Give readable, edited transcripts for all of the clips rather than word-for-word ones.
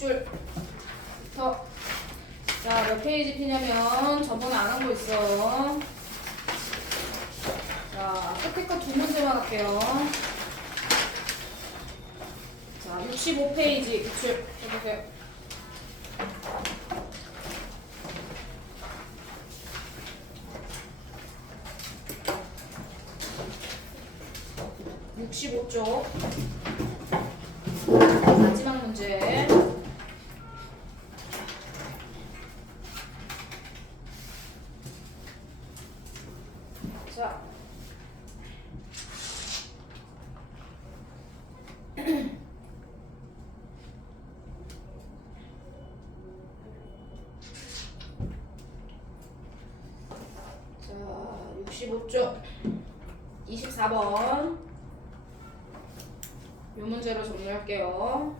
기출부터. 자, 몇 페이지 피냐면 저번에 안 한 거 있어. 자, 끝에 거 두 문제만 할게요. 자, 65페이지 기출 해보세요. (65쪽) 마지막 문제. 자, 자, 65쪽 24번 이 문제로 정리할게요.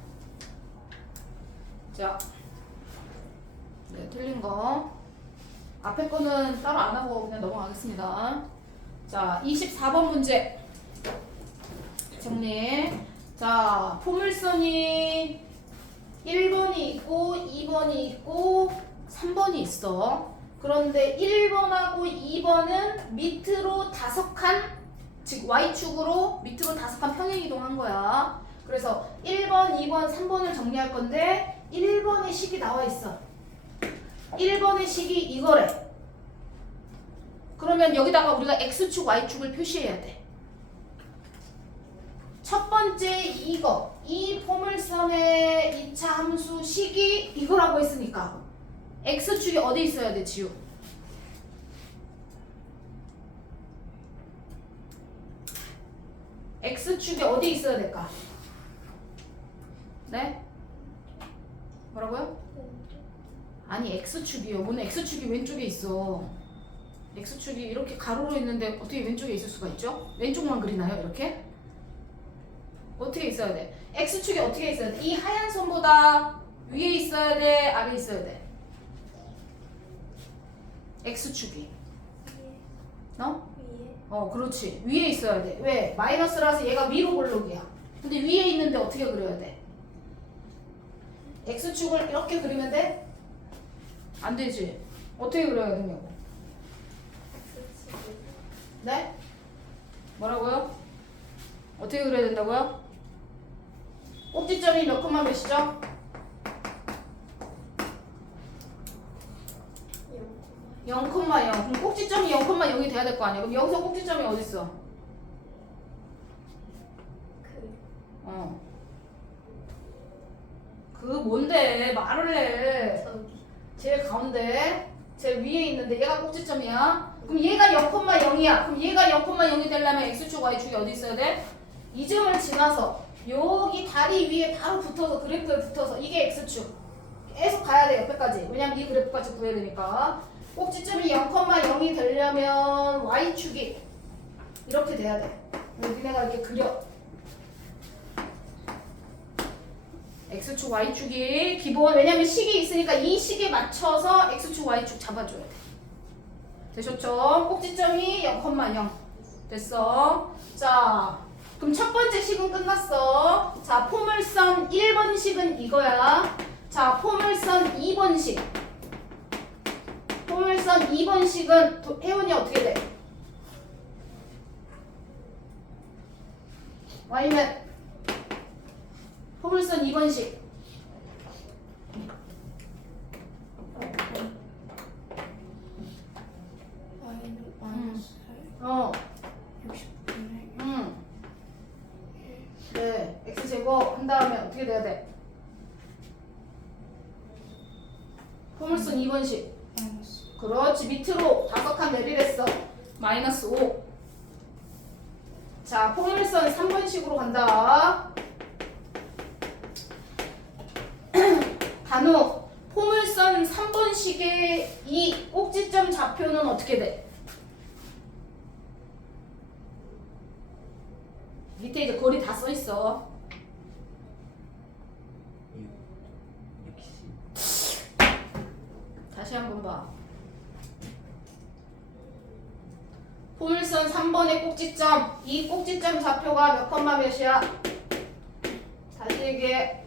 자, 네, 틀린 거 앞에 거는 따로 안 하고 그냥 넘어가겠습니다. 자, 24번 문제 정리. 자, 포물선이 1번이 있고 2번이 있고 3번이 있어. 그런데 1번하고 2번은 밑으로 5칸, 즉 Y축으로 밑으로 5칸 평행이동한 거야. 그래서 1번, 2번, 3번을 정리할 건데 1번의 식이 나와 있어. 1번의 식이 이거래. 그러면 여기다가 우리가 X축, Y축을 표시해야 돼. 첫 번째 이거, 이 포물선의 2차 함수 식이 이거라고 했으니까 X축이 어디 있어야 돼, 지우? X축이 어디 있어야 될까? 네? 뭐라고요? 아니, X축이요. 뭔 X축이 왼쪽에 있어. X축이 이렇게 가로로 있는데 어떻게 왼쪽에 있을 수가 있죠? 왼쪽만 그리나요? 이렇게? 어떻게 있어야 돼? X축이 어떻게 있어야 돼? 이 하얀 선보다 위에 있어야 돼? 아래에 있어야 돼? X축이 그렇지. 위에 있어야 돼. 왜? 마이너스라서 얘가 위로 볼록이야. 근데 위에 있는데 어떻게 그려야 돼? X축을 이렇게 그리면 돼? 안 되지. 어떻게 그려야 되냐고. 네? 뭐라고요? 어떻게 그려야 된다고요? 꼭지점이 몇 콤마 몇이죠? 0,0. 그럼 꼭지점이 0,0이 돼야 될 거 아니야. 그럼 여기서 꼭지점이 어디 있어? 그 뭔데 말을 해. 제일 가운데 제일 위에 있는데 얘가 꼭지점이야. 그럼 얘가 0,0이야. 그럼 얘가 0,0이 되려면 X축, Y축이 어디 있어야 돼? 이 점을 지나서 여기 다리 위에 바로 붙어서 그래프에 붙어서 이게 X축. 계속 가야 돼 옆에까지. 왜냐면 이 그래프까지 구해야 되니까. 꼭지점이 0,0이 되려면 Y축이 이렇게 돼야 돼. 니네가 이렇게 그려. X축, Y축이 기본. 왜냐면 식이 있으니까 이 식에 맞춰서 X축, Y축 잡아줘야 돼. 되셨죠? 꼭지점이 0,0 됐어. 자, 그럼 첫 번째 식은 끝났어. 자, 포물선 1번 식은 이거야. 자, 포물선 2번 식. 포물선 2번 식은 혜원이 어떻게 돼? Y는 포물선 2번 식. 네, X제곱 한 다음에 어떻게 돼야 돼? 포물선 2번 식. 그렇지. 밑으로 5칸 내리랬어. 마이너스 5. 자, 포물선 3번식으로 간다. 단호. 포물선 3번식의 이 꼭지점 좌표는 어떻게 돼? 밑에 이제 거리 다 써있어. 60. 다시 한번 봐. 포물선 3번의 꼭지점. 이 꼭지점 좌표가 몇 콤마 몇이야? 다시 얘기해.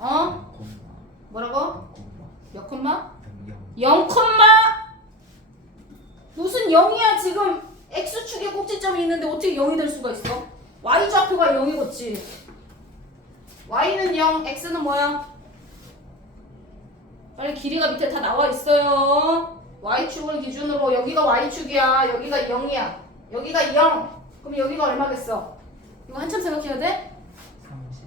어? 뭐라고? 몇 콤마? 0. 0 콤마? 무슨 0이야 지금 x축에 꼭지점이 있는데 어떻게 0이 될 수가 있어? y좌표가 0이겠지. y는 0, x는 뭐야? 빨리 길이가 밑에 다 나와 있어요. y축을 기준으로 여기가 y축이야. 여기가 0이야. 여기가 0. 그럼 여기가 얼마겠어? 이거 한참 생각해야 돼? 30.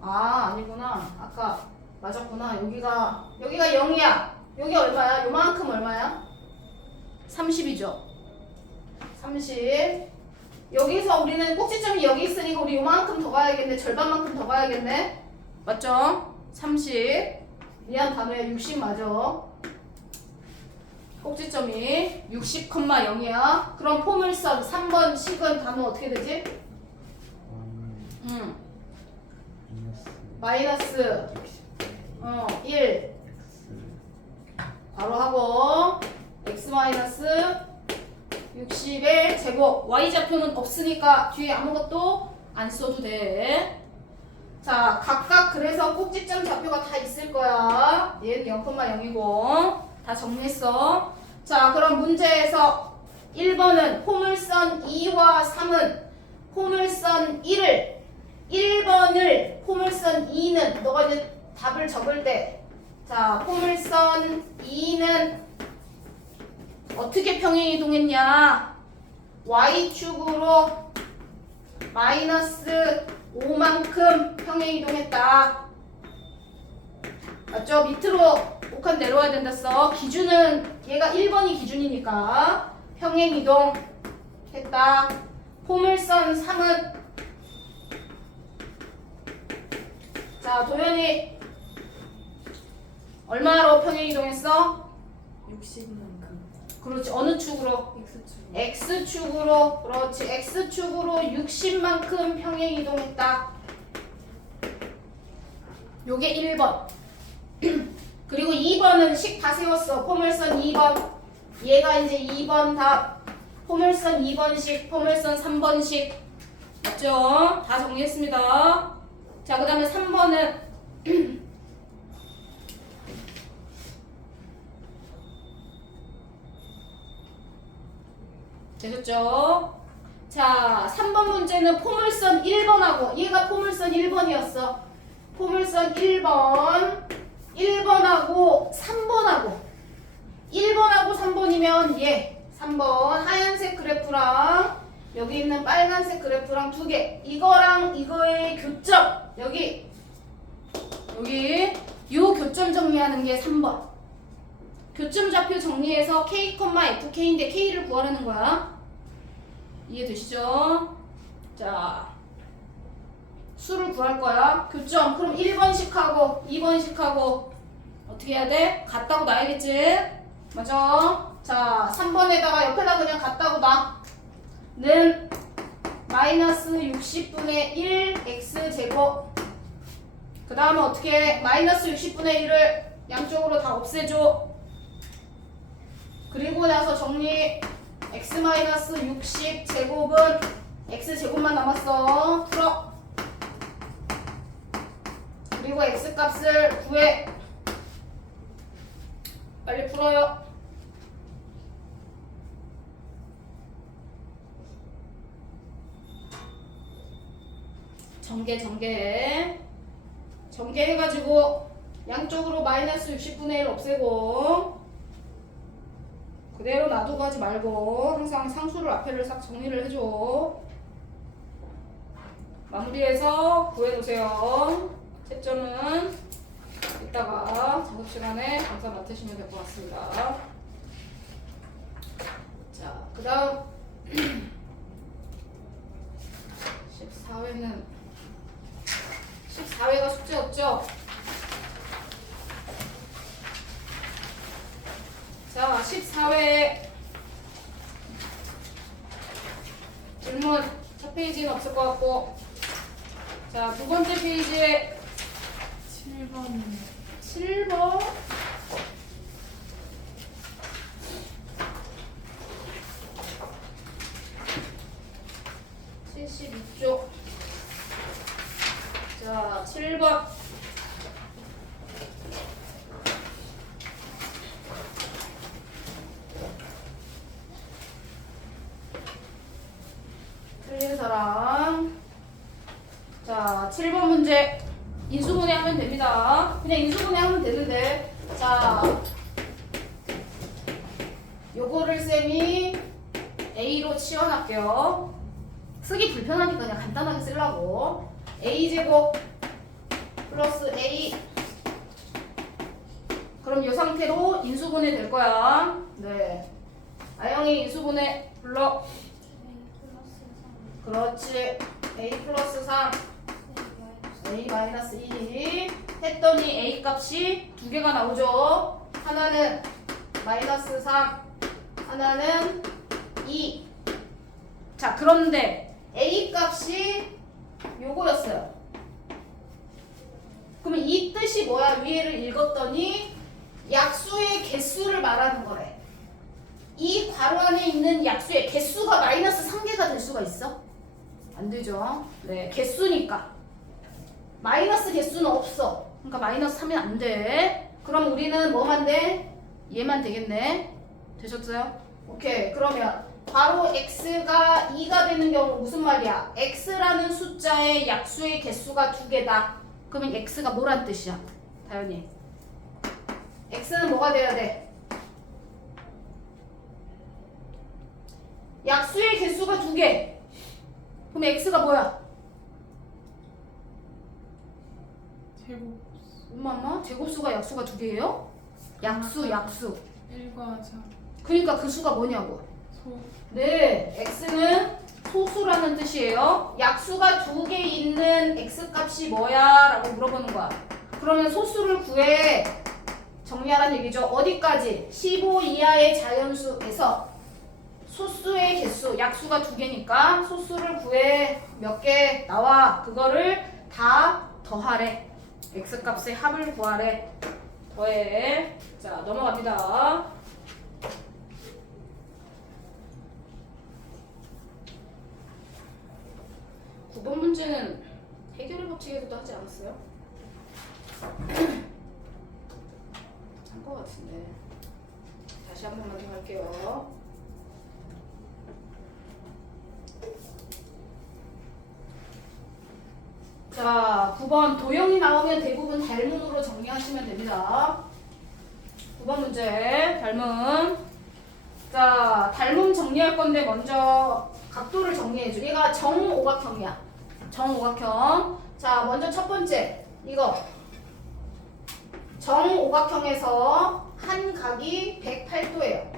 아 아니구나. 아까 맞았구나. 여기가 0이야. 여기 얼마야? 요만큼 얼마야? 30이죠. 30. 여기서 우리는 꼭지점이 여기 있으니까 우리 요만큼 더 가야겠네. 절반만큼 더 가야겠네. 맞죠? 30. 미안 단어야 60 맞아. 꼭지점이 60,0이야. 그럼 포물선 3번 식은 단어 어떻게 되지? 마이너스 1 바로 하고 x 마이너스 60의 제곱. y좌표는 없으니까 뒤에 아무것도 안 써도 돼. 자, 각각 그래서 꼭지점 좌표가 다 있을 거야. 얘는 0,0이고 다 정리했어. 자, 그럼 문제에서 1번은 포물선 2와 3은 포물선 1을 1번을 포물선 2는 너가 이제 답을 적을 때 자, 포물선 2는 어떻게 평행 이동했냐? y축으로 마이너스 5만큼 평행 이동했다. 맞죠? 밑으로 복한 내려와야 된다어. 기준은 얘가 1번이 기준이니까 평행 이동 했다. 포물선 3은 자, 도현이 얼마로 평행 이동했어? 60만큼. 그렇지. 어느 축으로? X축. X축으로. 그렇지. X축으로 60만큼 평행 이동했다. 요게 1번. 그리고 2번은 식 다 세웠어. 포물선 2번. 얘가 이제 2번 답. 포물선 2번식, 포물선 3번식. 맞죠? 다 정리했습니다. 자, 그 다음에 3번은 되셨죠? 자, 3번 문제는 포물선 1번하고 얘가 포물선 1번이었어. 포물선 1번하고 3번하고 1번하고 3번이면 얘 3번 하얀색 그래프랑 여기 있는 빨간색 그래프랑 두 개. 이거랑 이거의 교점. 여기 요 교점 정리하는 게 3번. 교점 좌표 정리해서 K, FK인데 K를 구하라는 거야. 이해되시죠? 자, 수를 구할 거야. 교점. 그럼 1번씩하고 2번씩하고 어떻게 해야 돼? 같다고 놔야겠지? 맞아? 자, 3번에다가 옆에다 그냥 같다고 놔. 는 마이너스 60분의 1 x제곱. 그 다음에 어떻게 해? 마이너스 60분의 1을 양쪽으로 다 없애줘. 그리고 나서 정리. x 마이너스 60 제곱은 x 제곱만 남았어. 풀어. 그리고 x 값을 구해. 빨리 풀어요. 전개해가지고 양쪽으로 마이너스 60분의 1 없애고 그대로 놔두고 하지 말고 항상 상수를 앞에를 싹 정리를 해줘. 마무리해서 구해놓으세요. 채점은 이따가 작업 시간에 검사 맡으시면 될 것 같습니다. 자, 그 다음 14회가 숙제 없죠? 자, 14회 질문 첫 페이지는 없을 것 같고 자, 두 번째 페이지에 7번 72쪽 자, 7번 사람. 자, 7번 문제. 인수분해 하면 됩니다. 그냥 인수분해 하면 되는데. 자, 요거를 쌤이 A로 치워놨게요. 쓰기 불편하니까 그냥 간단하게 쓰려고. A제곱 플러스 A. 그럼 이 상태로 인수분해 될 거야. 네. 아영이 인수분해 불러. 그렇지. A 플러스 3 A 마이너스 2 했더니 A 값이 두 개가 나오죠. 하나는 마이너스 3 하나는 2. 자, 그런데 A 값이 요거였어요. 그러면 이 뜻이 뭐야? 위에를 읽었더니 약수의 개수를 말하는 거래. 이 괄호 안에 있는 약수의 개수가 마이너스 3개가 될 수가 있어? 안 되죠. 네, 개수니까. 마이너스 개수는 없어. 그러니까 마이너스 3이 안 돼. 그럼 우리는 뭐만 돼? 얘만 되겠네. 되셨어요? 오케이. 그러면 바로 x가 2가 되는 경우 무슨 말이야? x라는 숫자의 약수의 개수가 2개다. 그러면 x가 뭐란 뜻이야? 다현이. x는 뭐가 돼야 돼? 약수의 개수가 2개. 그럼 x가 뭐야? 제곱. 엄마 제곱수가 약수가 2개예요? 약수. 1과 4. 그러니까 그 수가 뭐냐고. 소. 네, x는 소수라는 뜻이에요. 약수가 2개 있는 x값이 뭐야? 라고 물어보는 거야. 그러면 소수를 구해. 정리하라는 얘기죠. 어디까지? 15 이하의 자연수에서 소수의 개수, 약수가 2개니까 소수를 구해. 몇 개 나와. 그거를 다 더하래. x값의 합을 구하래. 더해. 자, 넘어갑니다. 번 문제는 해결의 법칙에서도 하지 않았어요? 한 것 같은데. 다시 한 번만 더 할게요. 자, 9번 도형이 나오면 대부분 닮음으로 정리하시면 됩니다. 9번 문제 닮음. 자, 닮음 정리할 건데 먼저 각도를 정리해줘. 얘가 정오각형이야. 정오각형. 자, 먼저 첫 번째 이거 정오각형에서 한 각이 108도예요.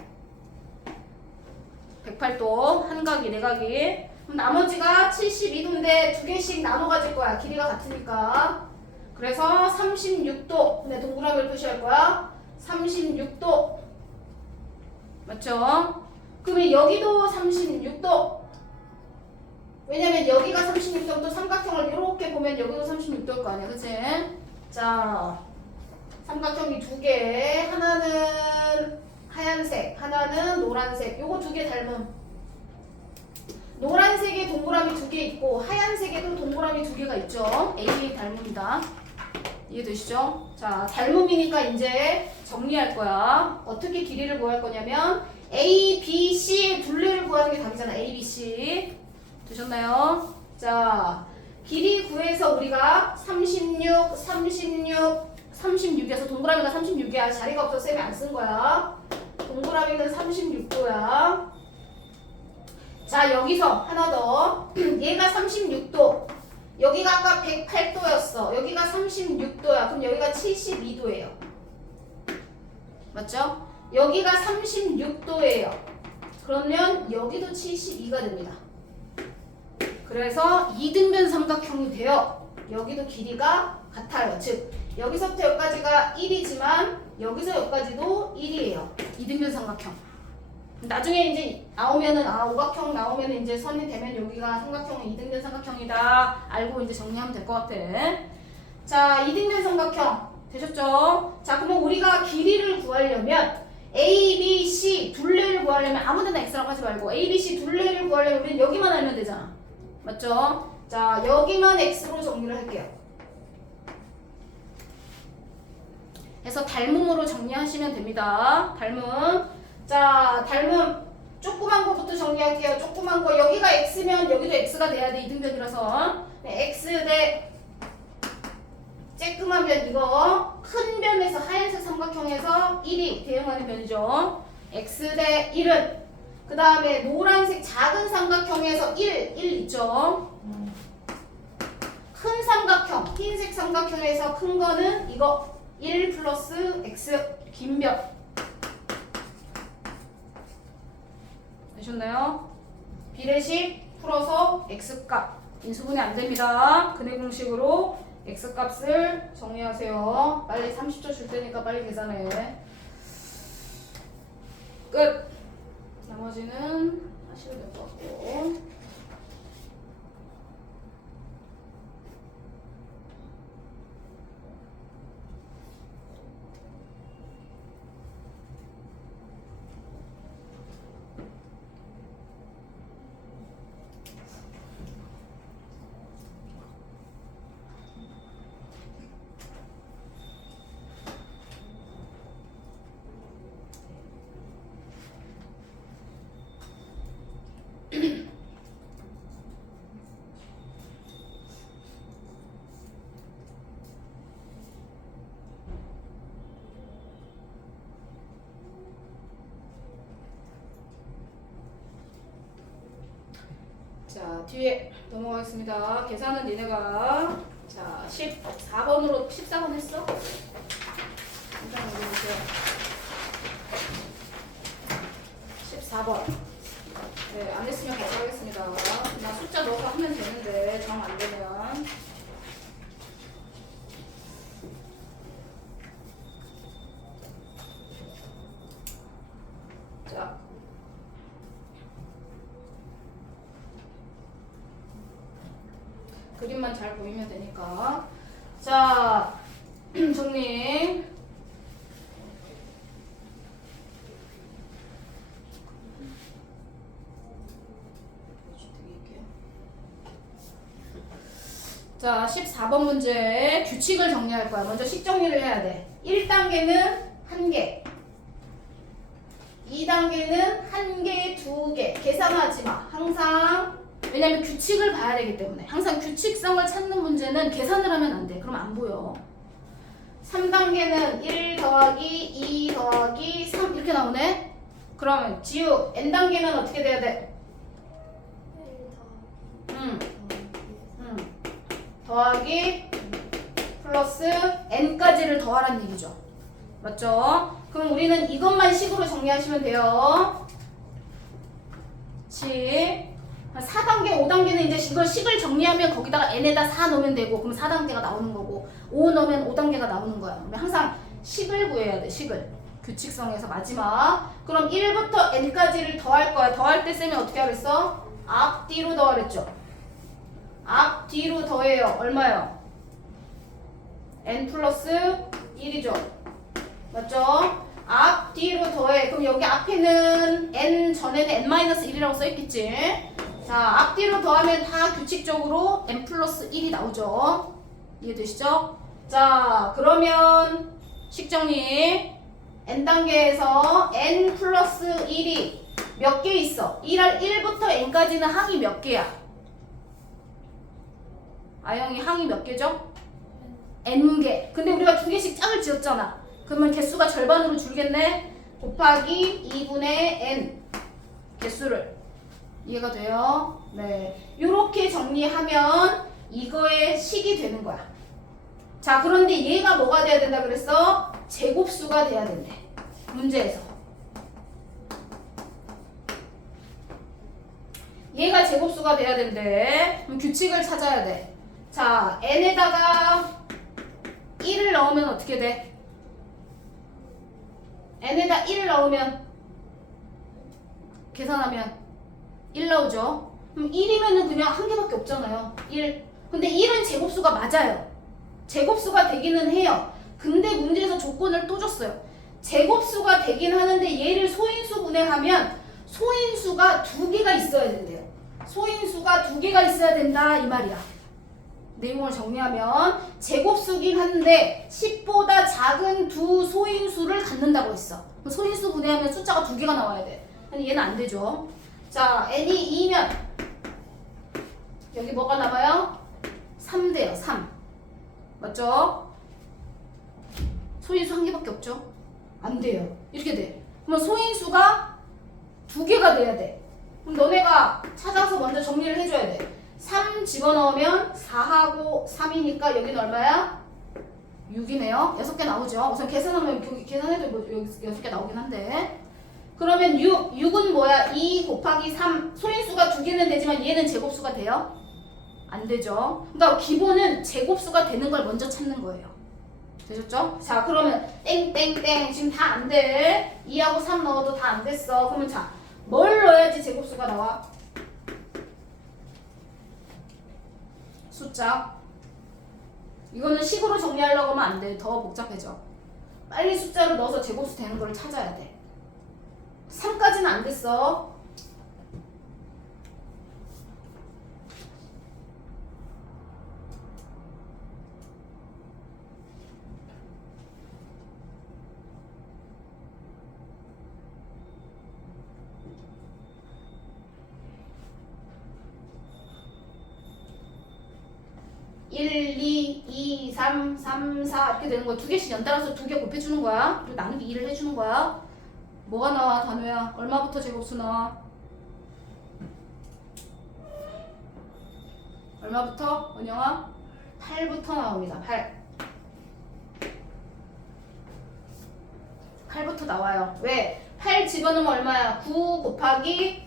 108도 한 각이 네 각이. 그럼 나머지가 72도인데 두 개씩 나눠 가질 거야. 길이가 같으니까. 그래서 36도. 근데 동그라미를 표시할 거야. 36도. 맞죠? 그러면 여기도 36도. 왜냐면 여기가 36도 또 삼각형을 이렇게 보면 여기도 36도일 거 아니야. 그치? 자, 삼각형이 두 개. 하나는 하얀색, 하나는 노란색. 요거 두 개 닮음. 노란색에 동그라미 두 개 있고 하얀색에도 동그라미 두 개가 있죠. A 닮음이다. 이해되시죠? 자, 닮음이니까 이제 정리할 거야. 어떻게 길이를 구할 거냐면 A, B, C의 둘레를 구하는 게 답이잖아. A, B, C. 되셨나요? 자, 길이 구해서 우리가 36, 36에서 동그라미가 36이야. 자리가 없어서 쌤이 안 쓴 거야. 동그라미는 36도야. 자, 여기서 하나 더. 얘가 36도. 여기가 아까 108도였어. 여기가 36도야. 그럼 여기가 72도예요. 맞죠? 여기가 36도예요. 그러면 여기도 72가 됩니다. 그래서 이등변 삼각형이 돼요. 여기도 길이가 같아요. 즉 여기서부터 여기까지가 1이지만 여기서 여기까지도 1이에요. 이등변 삼각형. 나중에 이제 나오면은 오각형 나오면은 이제 선이 되면 여기가 삼각형은 이등변 삼각형이다. 알고 이제 정리하면 될 것 같아. 자, 이등변 삼각형 되셨죠? 자, 그러면 우리가 길이를 구하려면 A, B, C 둘레를 구하려면 아무데나 X라고 하지 말고 A, B, C 둘레를 구하려면 우리는 여기만 알면 되잖아. 맞죠? 자, 여기만 X로 정리를 할게요. 그래서 닮음으로 정리하시면 됩니다. 닮음. 자, 닮음 조그만 거부터 정리할게요. 조그만 거 여기가 X면 여기도 X x가 돼야 돼. 이등변이라서. x 대 쬐끔한 변 이거 큰 변에서 하얀색 삼각형에서 1이 대응하는 변이죠. x 대 1은 그 다음에 노란색 작은 삼각형에서 1 있죠. 큰 삼각형, 흰색 삼각형에서 큰 거는 이거 1 플러스 x 긴 변. 되셨나요? 비례식 풀어서 x값 인수분해 안 됩니다. 근해 공식으로 x값을 정리하세요. 빨리 30초 줄 테니까 빨리 계산해. 끝. 나머지는 하시면 될 것 같고. 자, 뒤에 넘어가겠습니다. 계산은 니네가 자 14번으로 14번 했어? 일단 올려주세요. 14번. 네, 안 했으면 같이 하겠습니다. 그냥 숫자 넣어서 하면 되는데 정 안 되면. 자. 그림만 잘 보이면 되니까. 자, 정리. 자, 14번 문제 규칙을 정리할 거야. 먼저 식 정리를 해야 돼. 1단계는 1개. 2단계는 1개, 2개. 계산하지 마. 항상. 왜냐면 규칙을 봐야 되기 때문에. 항상 규칙성을 찾는 문제는 계산을 하면 안 돼. 그럼 안 보여. 3단계는 1 더하기 2 더하기 3 이렇게 나오네. 그러면 지우 n단계는 어떻게 돼야 돼? 더하기 플러스 n까지를 더하라는 얘기죠. 맞죠? 그럼 우리는 이것만 식으로 정리하시면 돼요. 4단계, 5단계는 이제 이걸 식을 정리하면 거기다가 n에다 4 넣으면 되고 그럼 4단계가 나오는 거고 5 넣으면 5단계가 나오는 거야. 그러면 항상 식을 구해야 돼. 식을. 규칙성에서 마지막. 그럼 1부터 n까지를 더할 거야. 더할 때 쌤이 어떻게 하랬어? 앞뒤로 더하랬죠. 앞뒤로 더해요. 얼마요? n 플러스 1이죠. 맞죠? 앞뒤로 더해. 그럼 여기 앞에는 n 전에는 n-1이라고 써있겠지. 자, 앞뒤로 더하면 다 규칙적으로 n 플러스 1이 나오죠. 이해되시죠? 자, 그러면 식정리. n단계에서 n 플러스 1이 몇 개 있어? 1부터 n까지는 항이 몇 개야? 아영이 항이 몇 개죠? n개. 근데 우리가 2개씩 짝을 지었잖아. 그러면 개수가 절반으로 줄겠네? 곱하기 2분의 n 개수를. 이해가 돼요? 네. 요렇게 정리하면 이거의 식이 되는 거야. 자, 그런데 얘가 뭐가 돼야 된다 그랬어? 제곱수가 돼야 된대. 문제에서. 얘가 제곱수가 돼야 된대. 그럼 규칙을 찾아야 돼. 자, n에다가 1을 넣으면 어떻게 돼? n에다 1을 넣으면 계산하면 1 나오죠. 그럼 1이면은 그냥 한 개밖에 없잖아요. 1. 근데 1은 제곱수가 맞아요. 제곱수가 되기는 해요. 근데 문제에서 조건을 또 줬어요. 제곱수가 되긴 하는데 얘를 소인수 분해하면 소인수가 2개가 있어야 된대요. 소인수가 2개가 있어야 된다 이 말이야. 내용을 정리하면 제곱수긴 한데 10보다 작은 두 소인수를 갖는다고 했어. 소인수 분해하면 숫자가 2개가 나와야 돼. 근데 얘는 안 되죠. 자, n이 2면 여기 뭐가 남아요? 3 돼요. 3. 맞죠? 소인수 한 개밖에 없죠? 안 돼요. 이렇게 돼. 그러면 소인수가 2개가 돼야 돼. 그럼 너네가 찾아서 먼저 정리를 해줘야 돼. 3 집어넣으면 4하고 3이니까 여기는 얼마야? 6이네요. 6개 나오죠. 우선 계산하면 계산해도 뭐 여기 6개 나오긴 한데. 그러면 6은 뭐야? 2 곱하기 3. 소인수가 2개는 되지만 얘는 제곱수가 돼요? 안 되죠. 그러니까 기본은 제곱수가 되는 걸 먼저 찾는 거예요. 되셨죠? 자, 그러면 땡땡땡 지금 다 안 돼. 2하고 3 넣어도 다 안 됐어. 그러면 자, 뭘 넣어야지 제곱수가 나와? 숫자. 이거는 식으로 정리하려고 하면 안 돼. 더 복잡해져. 빨리 숫자를 넣어서 제곱수 되는 걸 찾아야 돼. 3까지는 안 됐어. (1, 2, 2, 3, 3, 4) 이렇게 되는 거야. 2개씩 연달아서 2개 곱해주는 거야. 그리고 나누기 2를 해주는 거야. 뭐가 나와, 단우야? 얼마부터 제곱수 나와? 얼마부터? 은영아? 8부터 나옵니다. 8부터 나와요. 왜? 8 집어넣으면 얼마야? 9 곱하기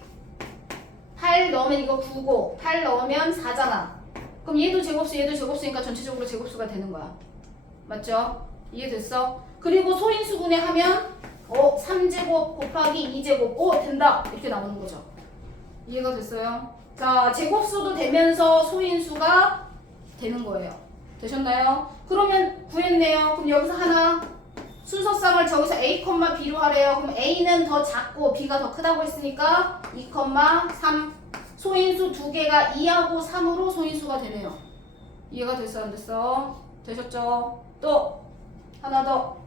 8 넣으면 이거 9고 8 넣으면 4잖아. 그럼 얘도 제곱수 얘도 제곱수니까 전체적으로 제곱수가 되는 거야. 맞죠? 이해됐어? 그리고 소인수분해 하면 3제곱 곱하기 2제곱 된다 이렇게 나오는 거죠. 이해가 됐어요? 자, 제곱수도 되면서 소인수가 되는 거예요. 되셨나요? 그러면 구했네요. 그럼 여기서 하나 순서쌍을 저기서 A, B로 하래요. 그럼 A는 더 작고 B가 더 크다고 했으니까 2, 3 소인수 2개가 2하고 3으로 소인수가 되네요. 이해가 됐어 안 됐어? 되셨죠? 또 하나 더.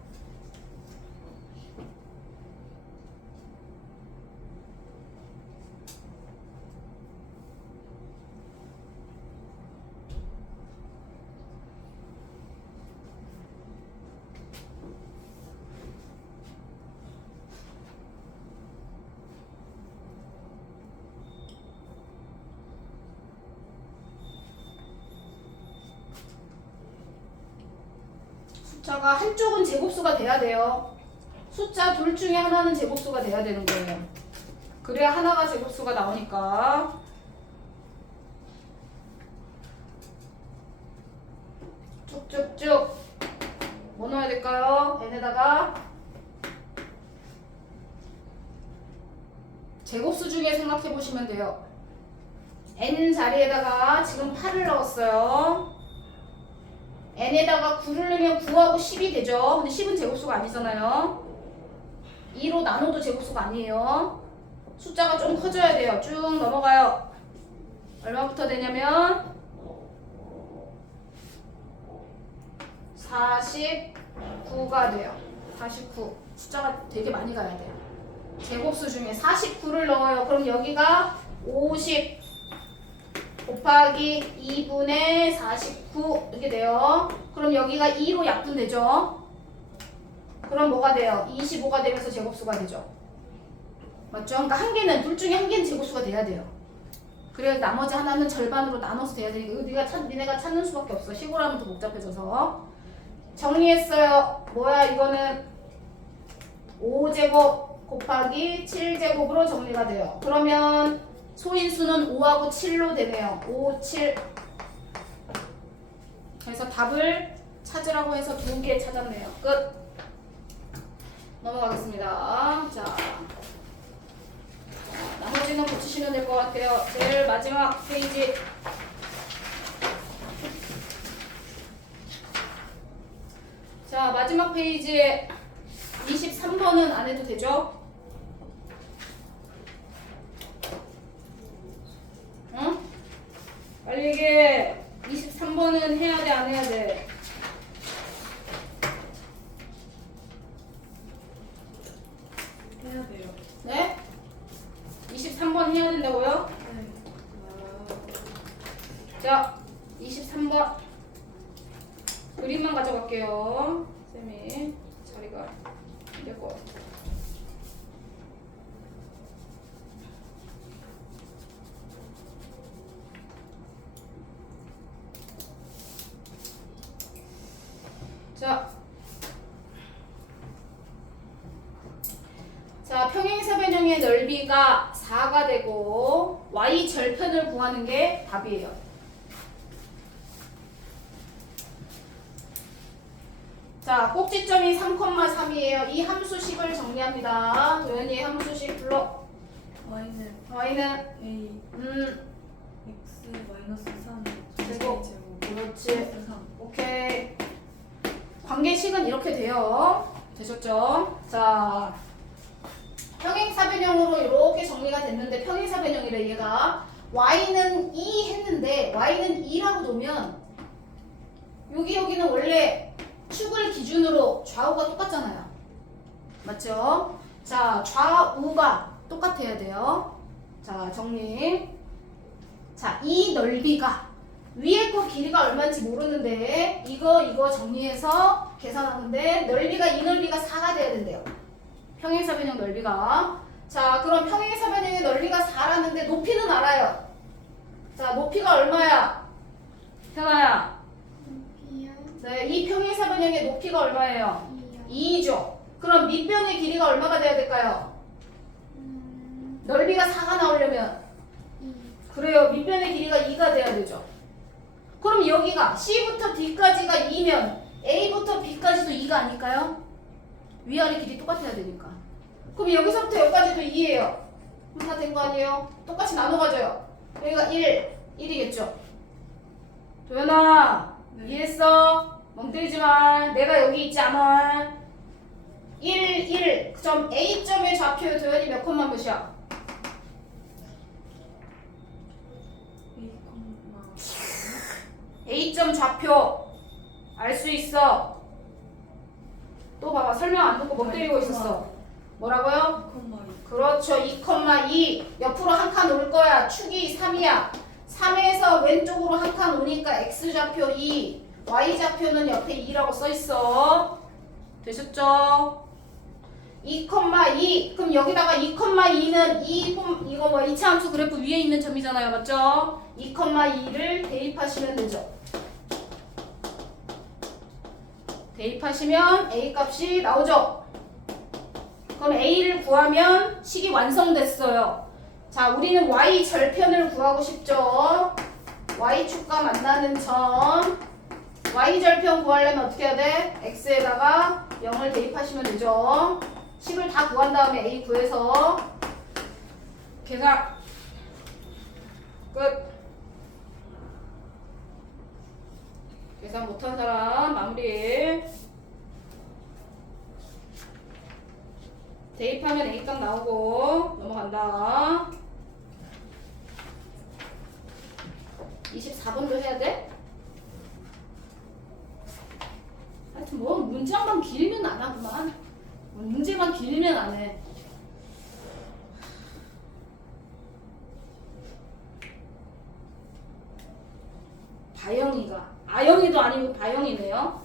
숫자가 한쪽은 제곱수가 돼야 돼요. 숫자 둘 중에 하나는 제곱수가 돼야 되는 거예요. 그래야 하나가 제곱수가 나오니까. 쭉쭉쭉 뭐 넣어야 될까요? n에다가 제곱수 중에 생각해 보시면 돼요. n 자리에다가 지금 8을 넣었어요. n에다가 9를 넣으면 9하고 10이 되죠. 근데 10은 제곱수가 아니잖아요. 2로 나눠도 제곱수가 아니에요. 숫자가 좀 커져야 돼요. 쭉 넘어가요. 얼마부터 되냐면 49가 돼요. 49. 숫자가 되게 많이 가야 돼요. 제곱수 중에 49를 넣어요. 그럼 여기가 50 곱하기 2분의 49 이렇게 돼요. 그럼 여기가 2로 약분되죠. 그럼 뭐가 돼요? 25가 되면서 제곱수가 되죠. 맞죠? 그러니까 한 개는 둘 중에 한 개는 제곱수가 돼야 돼요. 그래야 나머지 하나는 절반으로 나눠서 돼야 되니까 니네가 찾는 수밖에 없어. 시골하면 더 복잡해져서. 정리했어요. 뭐야 이거는 5제곱 곱하기 7제곱으로 정리가 돼요. 그러면 소인수는 5하고 7로 되네요. 5, 7. 그래서 답을 찾으라고 해서 2개 찾았네요. 끝. 넘어가겠습니다. 자, 나머지는 붙이시면 될 것 같아요. 제일 마지막 페이지. 자, 마지막 페이지에 23번은 안 해도 되죠? 응? 빨리 이게 23번은 해야 돼, 안 해야 돼? 해야 돼요. 네? 23번 해야 된다고요? 네. 자, 23번 그림만 가져갈게요. 쌤이 자리가 안 될 것 같아. 자, 평행사변형의 넓이가 4가 되고 y 절편을 구하는 게 답이에요. 자, 꼭지점이 3,3이에요. 이 함수식을 정리합니다. 도현이의 함수식 불러. y는 y는 a x 마이너스 3 제곱. 제곱 그렇지. 플러스 3. 오케이. 관계식은 이렇게 돼요. 되셨죠? 자, 평행사변형으로 이렇게 정리가 됐는데 평행사변형이래 얘가. y는 2 했는데 y는 2라고 놓으면 여기는 원래 축을 기준으로 좌우가 똑같잖아요. 맞죠? 자, 좌우가 똑같아야 돼요. 자, 정리. 자, 이 넓이가 위에 거 길이가 얼마인지 모르는데 이거 정리해서 계산하는데 넓이가 이 넓이가 4가 돼야 된대요. 평행사변형 넓이가. 자, 그럼 평행사변형의 넓이가 4라는데 높이는 알아요. 자, 높이가 얼마야? 현아야. 네, 이 평행사변형의 높이가 얼마예요? 2죠. 그럼 밑변의 길이가 얼마가 돼야 될까요? 넓이가 4가 나오려면 그래요. 밑변의 길이가 2가 돼야 되죠. 그럼 여기가 C부터 D까지가 2면 A부터 B까지도 2가 아닐까요? 위아래 길이 똑같아야 되니까. 그럼 여기서부터 여기까지도 2예요. 그럼 다 된 거 아니에요? 똑같이 나눠 가져요. 여기가 1이겠죠. 도연아, 네. 이해했어? 멍 때리지 마. 내가 여기 있지 않아. 1. 점 A점의 좌표 도연이 몇 콤마 몇이야? A점 좌표 알 수 있어. 또 봐봐. 설명 안 듣고 멍 때리고 있었어. 뭐라고요? 그렇죠. 2,2 옆으로 한 칸 올 거야. 축이 3이야. 3에서 왼쪽으로 한 칸 오니까 X좌표 2 Y좌표는 옆에 2라고 써있어. 되셨죠? 2,2 그럼 여기다가 2,2는 이거 뭐 이차함수 그래프 위에 있는 점이잖아요. 맞죠? 2,2를 대입하시면 되죠. 대입하시면 A 값이 나오죠. 그럼 A를 구하면 식이 완성됐어요. 자, 우리는 Y 절편을 구하고 싶죠. Y축과 만나는 점. Y 절편 구하려면 어떻게 해야 돼? X에다가 0을 대입하시면 되죠. 식을 다 구한 다음에 A 구해서 계산 끝. 계산 못한 사람 마무리. 대입하면 A값 나오고 넘어간다. 24번도 해야 돼? 하여튼 뭐 문장만 길면 안 하구만. 문제만 길면 안 해. 바영이가 아영이도 아니고 바영이네요.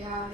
야.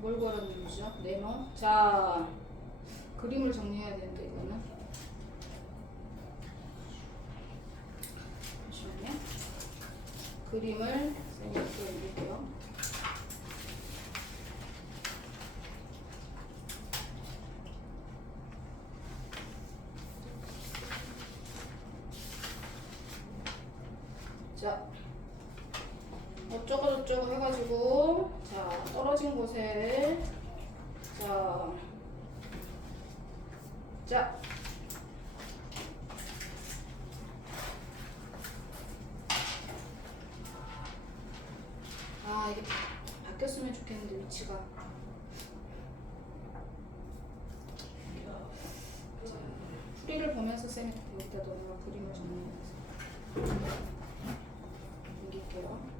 뭘 구하라는 거죠? 네모. 자, 그림을 정리해야 되는데 이거는. 잠시만요. 그림을 쌤이 그려드릴게요. 자, 어쩌고 저쩌고 해가지고 자 떨어진 곳에 자 이게 바뀌었으면 좋겠는데 위치가. 풀이를 보면서 쌤이 여기다 너네가 그림을 정리해서 옮길게요.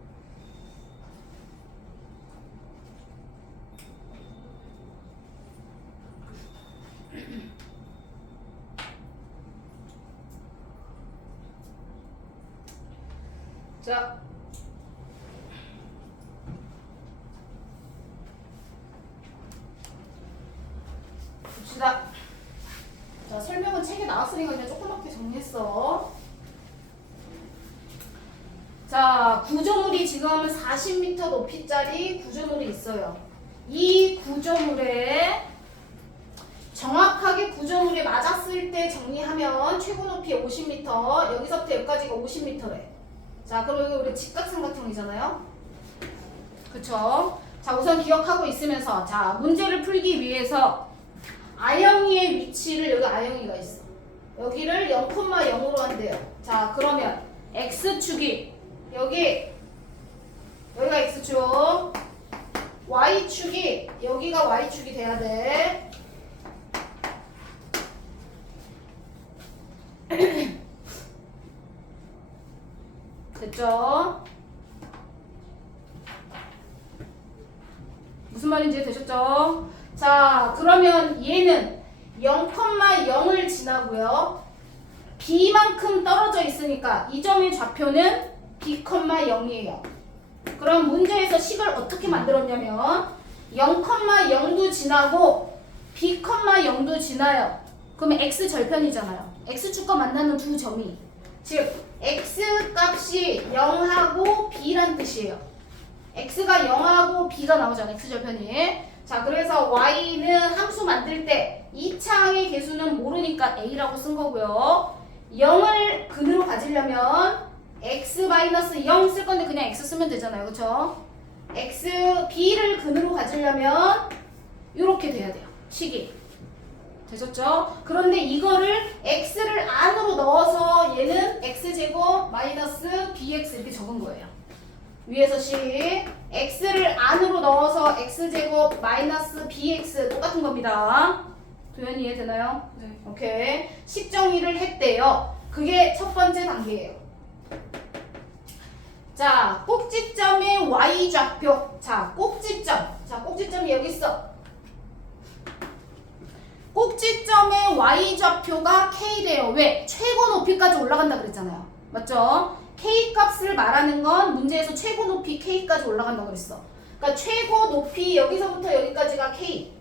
자, 봅시다. 자, 설명은 책에 나왔으니까 그냥 조그맣게 정리했어. 자, 구조물이 지금 40m 높이짜리 구조물이 있어요. 이 구조물에 정확하게 구조물이 맞았을 때 정리하면 최고 높이 50m, 여기서부터 여기까지가 50m래. 자, 그럼 여기 우리 직각삼각형이잖아요. 그쵸? 자, 우선 기억하고 있으면서 자, 문제를 풀기 위해서 I의 위치를 여기 I가 있어. 여기를 0,0으로 한대요. 자, 그러면 X축이 여기가 X축, Y축이 여기가 Y축이 돼야 돼. 됐죠? 무슨 말인지 되셨죠? 자, 그러면 얘는 0,0을 지나고요. B만큼 떨어져 있으니까 이 점의 좌표는 B,0이에요. 그럼 문제에서 식을 어떻게 만들었냐면 0,0도 지나고 B,0도 지나요. 그러면 X절편이잖아요. X축과 만나는 두 점이. 즉 X값이 0하고 B란 뜻이에요. X가 0하고 B가 나오잖아요. X절편이. 자, 그래서 Y는 함수 만들 때 2차항의 개수는 모르니까 A라고 쓴 거고요. 0을 근으로 가지려면 X-0 쓸 건데 그냥 X 쓰면 되잖아요. 그쵸? B를 근으로 가지려면 이렇게 돼야 돼요. 식이. 되셨죠? 그런데 이거를 X를 안으로 넣어서 얘는 X제곱 마이너스 BX 이렇게 적은 거예요. 위에서 식 X를 안으로 넣어서 X제곱 마이너스 BX 똑같은 겁니다. 도현이 이해되나요? 네. 오케이. 식 정리를 했대요. 그게 첫 번째 단계예요. 자, 꼭지점의 Y좌표. 자, 꼭지점. 자, 꼭지점이 여기 있어. 꼭지점의 Y좌표가 K래요. 왜? 최고 높이까지 올라간다 그랬잖아요. 맞죠? K값을 말하는 건 문제에서 최고 높이 K까지 올라간다고 그랬어. 그러니까 최고 높이 여기서부터 여기까지가 K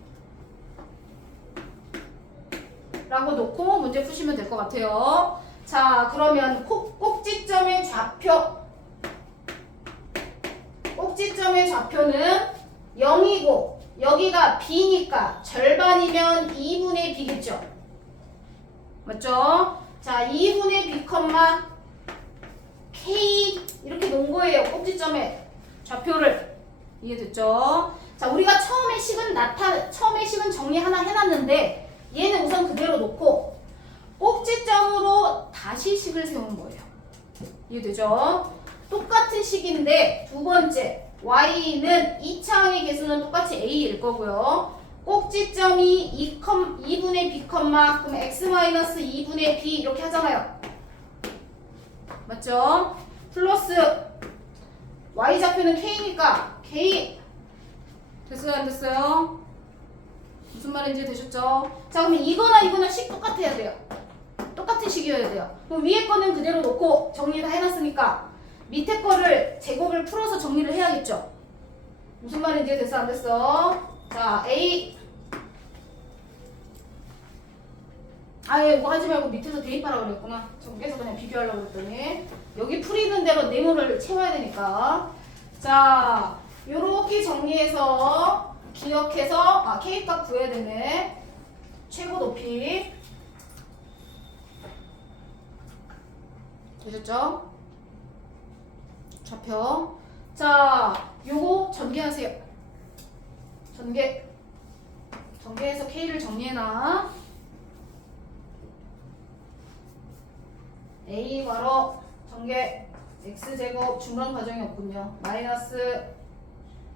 라고 놓고 문제 푸시면 될 것 같아요. 자, 그러면 꼭지점의 좌표. 꼭지점의 좌표는 0이고 여기가 B니까 절반이면 2분의 B겠죠. 맞죠? 자, 2분의 B, K 이렇게 놓은 거예요. 꼭지점의 좌표를. 이해됐죠? 자, 우리가 처음에 식은 정리 하나 해놨는데 얘는 우선 그대로 놓고 꼭지점으로 다시 식을 세우는 거예요. 이해되죠? 똑같은 식인데 두 번째 Y는 2차항의 개수는 똑같이 A일 거고요. 꼭지점이 2분의 B, 그럼 X-2분의 B 이렇게 하잖아요. 맞죠? 플러스 Y좌표는 K니까 K. 됐어요? 안 됐어요? 무슨 말인지 되셨죠? 자, 그럼 이거나 식 똑같아야 돼요. 똑같은 식이어야 돼요. 그럼 위에 거는 그대로 놓고 정리 다 해놨으니까 밑에 거를 제곱을 풀어서 정리를 해야겠죠? 무슨 말인지 됐어? 안 됐어? 자, A. 아예 이거 하지 말고 밑에서 대입하라고 그랬구나. 저기서 그냥 비교하려고 그랬더니 여기 풀이 있는 대로 네모를 채워야 되니까. 자, 요렇게 정리해서 기억해서 K값 구해야 되네. 최고 높이. 되셨죠? 좌표. 자, 요거 전개하세요. 전개해서 K를 정리해놔. A 바로 전개 X제곱 중간 과정이 없군요. 마이너스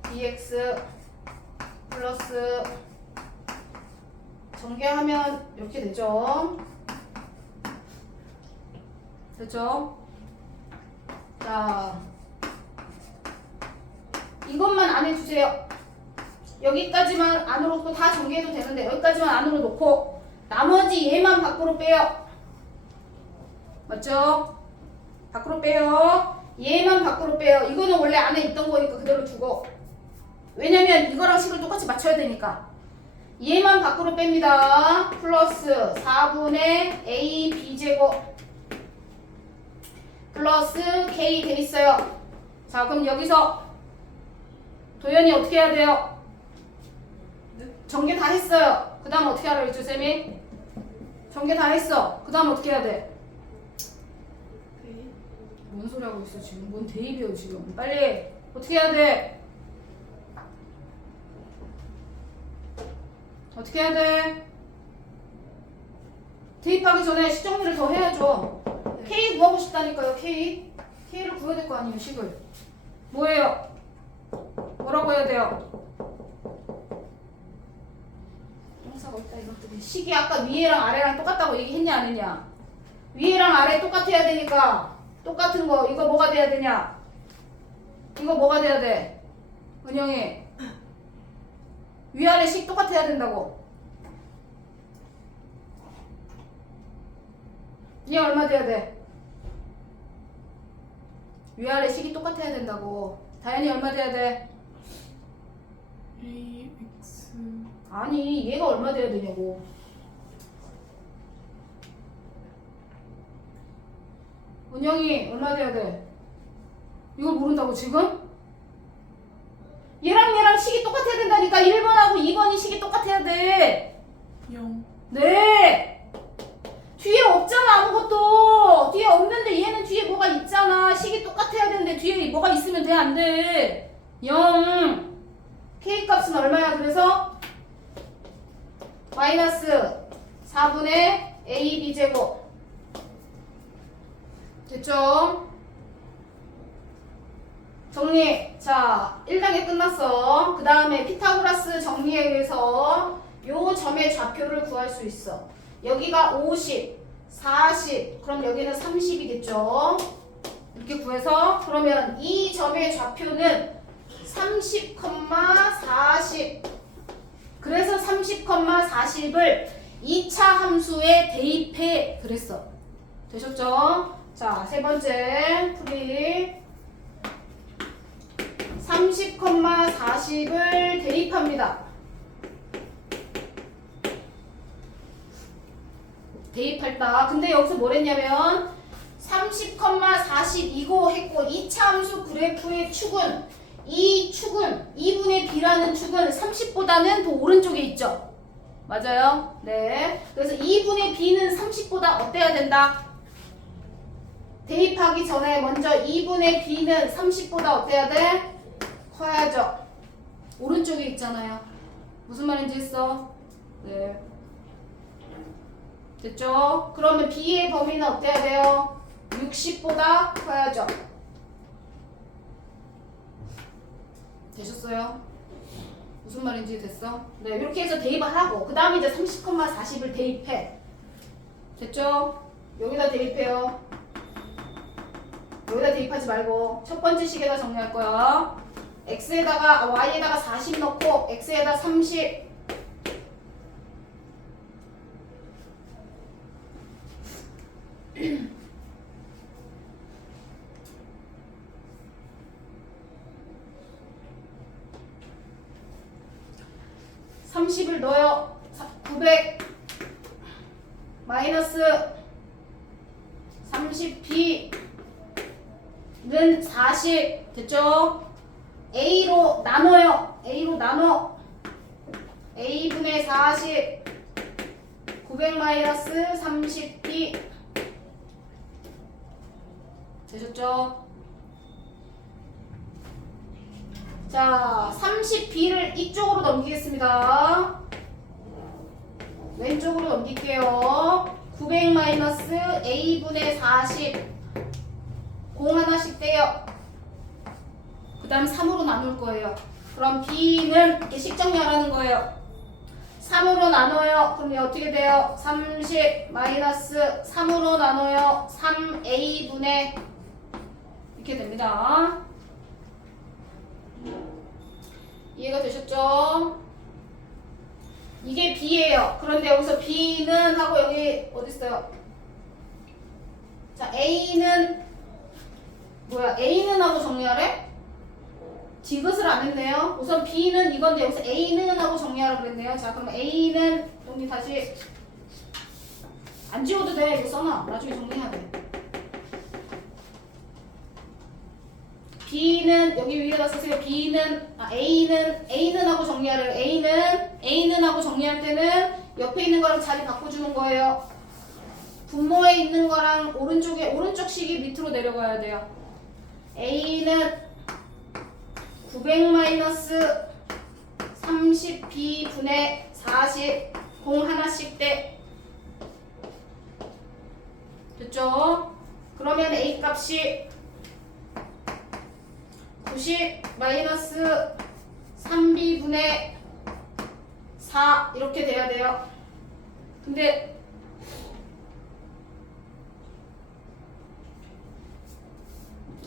BX 플러스 전개하면 이렇게 되죠. 됐죠? 자, 이것만 안 해주세요. 여기까지만 안으로 놓고 다 전개해도 되는데 여기까지만 안으로 놓고 나머지 얘만 밖으로 빼요. 맞죠? 밖으로 빼요. 얘만 밖으로 빼요. 이거는 원래 안에 있던 거니까 그대로 두고, 왜냐면 이거랑 식을 똑같이 맞춰야 되니까 얘만 밖으로 뺍니다. 플러스 4분의 A B제곱 플러스 K 돼 있어요. 자, 그럼 여기서 도연이 어떻게 해야 돼요? 전개 다 했어요. 그 다음 어떻게 하라고 했죠, 쌤이? 전개 다 했어. 그 다음 어떻게 해야 돼? 대입. 뭔 소리 하고 있어 지금? 뭔 대입이에요 지금? 빨리 어떻게 해야 돼? 어떻게 해야 돼? 대입하기 전에 식 정리를 더 해야죠. K 구하고 싶다니까요. K를 구해야 될 거 아니에요. 식을 뭐예요? 뭐라고 해야 돼요? 동사가 있다 이것들이. 식이 아까 위에랑 아래랑 똑같다고 얘기했냐 안 했냐? 위에랑 아래 똑같아야 되니까 똑같은 거 이거 뭐가 돼야 되냐? 이거 뭐가 돼야 돼? 은영이 위아래 식 똑같아야 된다고. 얘 얼마 돼야 돼? 위아래 식이 똑같아야 된다고. 다현이 얼마 돼야 돼? A X 아니 얘가 얼마 돼야 되냐고. 은영이 얼마 돼야 돼? 이걸 모른다고 지금? 얘랑 식이 똑같아야 된다니까. 1번하고 2번이 식이 똑같아야 돼. 0. 네. 뒤에 없잖아 아무것도. 뒤에 없는데 얘는 뒤에 뭐가 있잖아. 식이 똑같아야 되는데 뒤에 뭐가 있으면 돼 안 돼? 0. K 값은 얼마야? 그래서 마이너스 4분의 AB 제곱. 됐죠? 정리. 자, 1단계 끝났어. 그 다음에 피타고라스 정리에 의해서 요 점의 좌표를 구할 수 있어. 여기가 50, 40, 그럼 여기는 30이겠죠? 이렇게 구해서 그러면 이 점의 좌표는 30, 40. 그래서 30, 40을 2차 함수에 대입해 그랬어. 되셨죠? 자, 세 번째 풀이. 30, 40을 대입합니다. 대입할다. 근데 여기서 뭘 했냐면 30, 40이고 했고 2차 함수 그래프의 축은 이 축은 2분의 b라는 축은 30보다는 더 오른쪽에 있죠. 맞아요? 네. 그래서 2분의 b는 30보다 어때야 된다? 대입하기 전에 먼저 2분의 b는 30보다 어때야 돼? 커야죠. 오른쪽에 있잖아요. 무슨 말인지 했어? 네. 됐죠? 그러면 b의 범위는 어때야 돼요? 60보다 커야죠. 되셨어요? 무슨 말인지 됐어? 네, 이렇게 해서 대입을 하고 그 다음에 이제 30, 40을 대입해. 됐죠? 여기다 대입해요. 여기다 대입하지 말고 첫 번째 식에다 정리할 거야. x에다가 y에다가 40 넣고 x에다 30. (30을) 넣어요. 900 마이너스 30b는 40 됐죠? a로 나눠요. a로 나눠 a분의 40 900 마이너스 30b 되셨죠? 자, 30b를 이쪽으로 넘기겠습니다. 왼쪽으로 넘길게요. 900 마이너스 a분의 40 공 하나씩 떼요. 그 다음 3으로 나눌 거예요. 그럼 b는 이렇게 식정리하라는 거예요. 3으로 나눠요. 그럼 어떻게 돼요? 30 마이너스 3으로 나눠요. 3a분의 이렇게 됩니다. 이해가 되셨죠? 이게 b예요. 그런데 여기서 b는 하고 여기 어디 있어요? 자, a는 뭐야? a는 하고 정리하래? 디귿을 안 했네요. 우선 b는 이건데 여기서 a는 하고 정리하라고 그랬네요. 자, 그럼 a는 여기 다시 안 지워도 돼. 이거 써놔. 나중에 정리해야 돼. b는 여기 위에다 쓰세요. b는 a는 하고 정리하래요. a는 하고 정리할 때는 옆에 있는 거랑 자리 바꿔주는 거예요. 분모에 있는 거랑 오른쪽 식이 밑으로 내려가야 돼요. a는 900 마이너스 30b 분의 40 공 하나씩 대 됐죠? 그러면 a 값이 90 마이너스 3b 분의 4 이렇게 돼야 돼요. 근데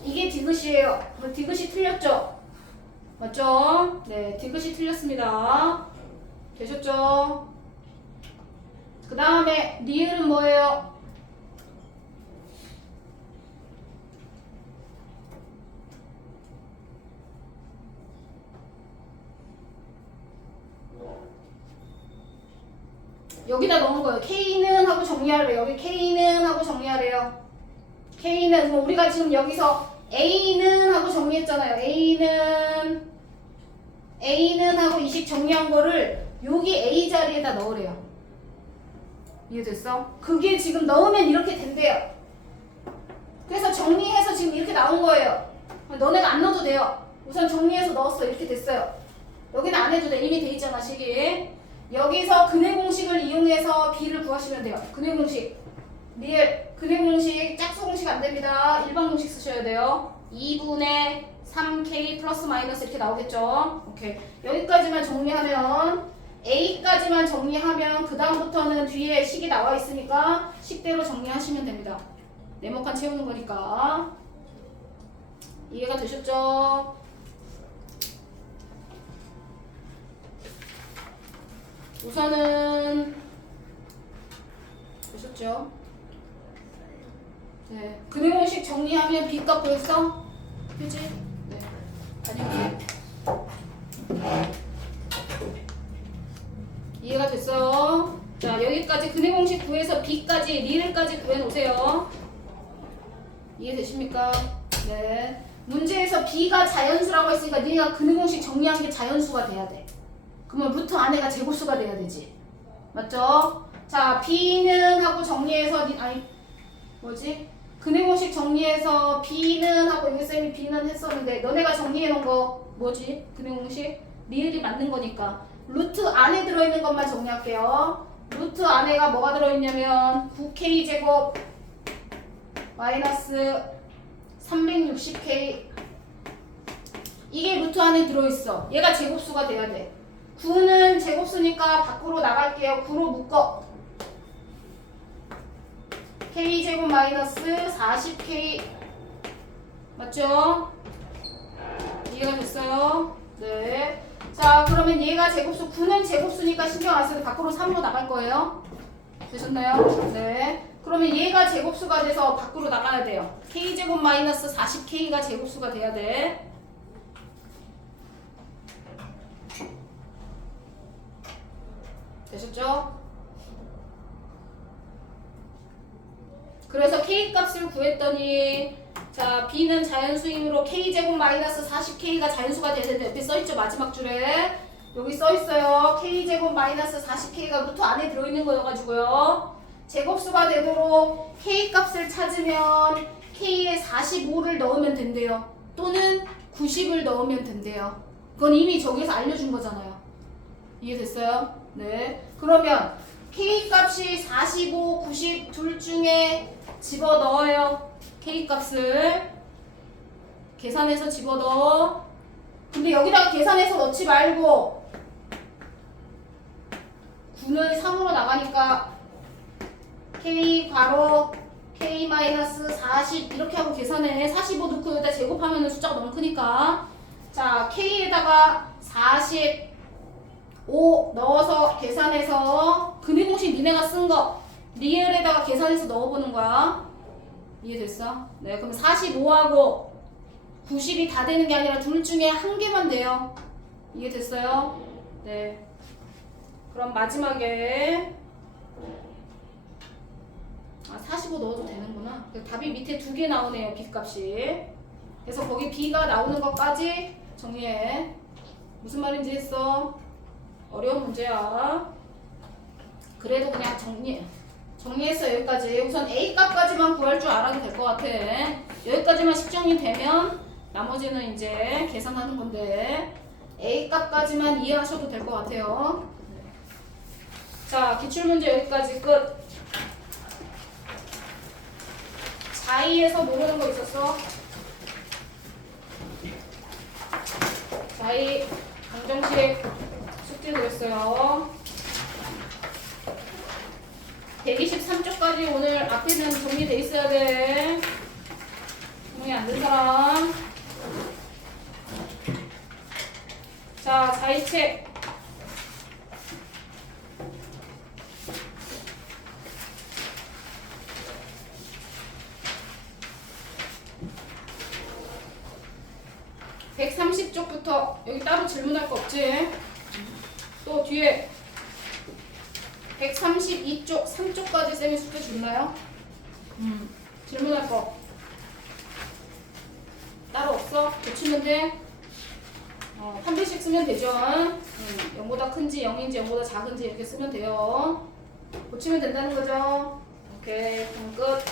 이게 디귿이에요. 디귿이 틀렸죠? 맞죠? 네, 디귿이 틀렸습니다. 되셨죠? 그 다음에 리을은 뭐예요? 여기다 넣은 거예요. K는 하고 정리하래요. 여기 K는 하고 정리하래요. K는 우리가 지금 여기서 A는 하고 정리했잖아요. A는 하고 이식 정리한 거를 여기 A 자리에다 넣으래요. 이해됐어? 그게 지금 넣으면 이렇게 된대요. 그래서 정리해서 지금 이렇게 나온 거예요. 너네가 안 넣어도 돼요. 우선 정리해서 넣었어. 이렇게 됐어요. 여기는 안 해도 돼. 이미 돼 있잖아, 식이. 여기서 근해 공식을 이용해서 b를 구하시면 돼요. 근해 공식. 리을 근해 공식, 짝수 공식 안 됩니다. 일반 공식 쓰셔야 돼요. 2분의 3k 플러스 마이너스 이렇게 나오겠죠? 오케이. 여기까지만 정리하면 a까지만 정리하면 그 다음부터는 뒤에 식이 나와 있으니까 식대로 정리하시면 됩니다. 네모칸 채우는 거니까. 이해가 되셨죠? 우선은 보셨죠? 네, 근해 공식 정리하면 b값 구했어? 그지? 네, 아니면 이해가 됐어요? 자, 여기까지 근해 공식 구해서 b까지 리을까지 구해놓으세요. 이해되십니까? 네. 문제에서 b가 자연수라고 했으니까 네가 근해 공식 정리한 게 자연수가 돼야 돼. 그러면 루트 안에가 제곱수가 돼야 되지. 맞죠? 자, b는 하고 정리해서 근해 공식 정리해서 b는 하고 여기 쌤이 b는 했었는데 너네가 정리해 놓은 거 뭐지? 근해 공식 리을이 맞는 거니까 루트 안에 들어있는 것만 정리할게요. 루트 안에가 뭐가 들어있냐면 9k 제곱 마이너스 360k 이게 루트 안에 들어있어. 얘가 제곱수가 돼야 돼. 9는 제곱수니까 밖으로 나갈게요. 9로 묶어. k제곱 마이너스 40k 맞죠? 이해가 됐어요? 네. 자, 그러면 얘가 제곱수 9는 제곱수니까 신경 안 써도 밖으로 3으로 나갈 거예요. 되셨나요? 네. 그러면 얘가 제곱수가 돼서 밖으로 나가야 돼요. k제곱 마이너스 40k가 제곱수가 돼야 돼. 되셨죠? 그래서 k 값을 구했더니 자 b는 자연수이므로 k제곱 마이너스 40k가 자연수가 되는데 옆에 써있죠? 마지막 줄에 여기 써있어요. k제곱 마이너스 40k가 루트 안에 들어있는 거여가지고요. 제곱수가 되도록 k 값을 찾으면 k에 45를 넣으면 된대요. 또는 90을 넣으면 된대요. 그건 이미 저기서 알려준 거잖아요. 이해됐어요? 네. 그러면 K 값이 45, 90 둘 중에 집어넣어요. K 값을 계산해서 집어넣어. 근데 여기다가 계산해서 넣지 말고 9는 3으로 나가니까 K 괄호 K-40 이렇게 하고 계산해. 45 넣고 여기다 제곱하면 숫자가 너무 크니까. 자, K에다가 45 넣어서 계산해서 근해공식 니네가 쓴 거 리을에다가 계산해서 넣어보는 거야. 이해됐어? 네, 그럼 45하고 90이 다 되는 게 아니라 둘 중에 한 개만 돼요. 이해됐어요? 네. 그럼 마지막에 45 넣어도 되는구나. 답이 밑에 두 개 나오네요. B값이. 그래서 거기 B가 나오는 것까지 정리해. 무슨 말인지 했어? 어려운 문제야. 그래도 그냥 정리했어. 여기까지. 우선 A 값까지만 구할 줄 알아도 될 것 같아. 여기까지만 식정리 되면 나머지는 이제 계산하는 건데 A 값까지만 이해하셔도 될 것 같아요. 자, 기출문제 여기까지 끝. 자이에서 모르는 거 있었어? 자이 방정식 숙제 드렸어요. 123쪽까지 오늘 앞에는 정리돼 있어야 돼. 정리 안 된 사람. 자, 자이책. (130쪽부터) 여기 따로 질문할 거 없지? 또 뒤에 132쪽 3쪽까지 쌤이 숙제 줬나요? 질문할 거 따로 없어? 고치면 돼? 한 배씩 쓰면 되죠? 0보다 큰지 0인지 0보다 작은지 이렇게 쓰면 돼요. 고치면 된다는 거죠? 오케이, 그럼 끝.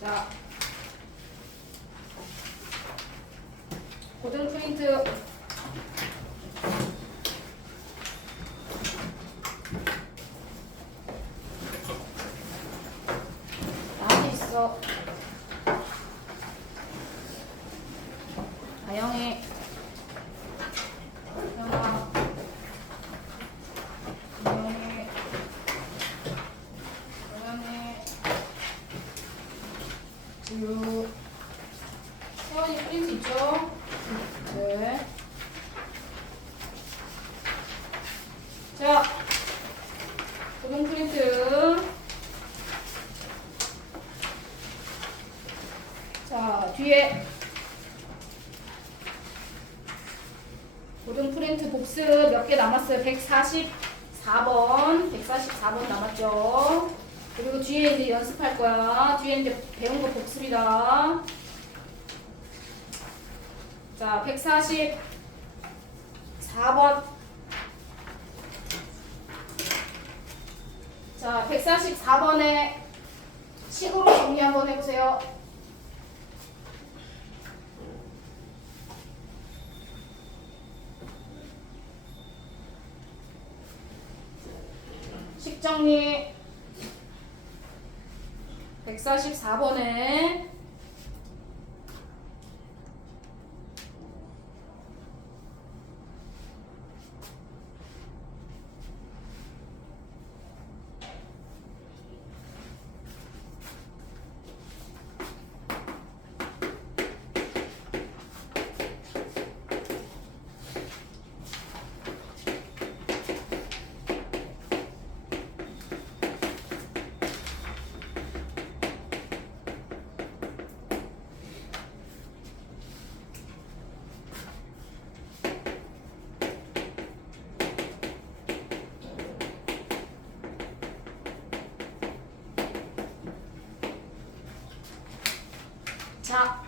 자, 고등 프린트 나한테 있어. 다영이, 영아, 다영이, 도연이, 지우, 세원이 프린트 있죠? 네. 자, 고등 프린트. 자, 뒤에 고등 프린트 복습 몇 개 남았어요? 144번. 144번 남았죠? 그리고 뒤에 이제 연습할 거야. 뒤에 이제 배운 거 복습이다. 자, 144번. 자, 144번에 식으로 정리 한번 해보세요. 식 정리 144번에 자,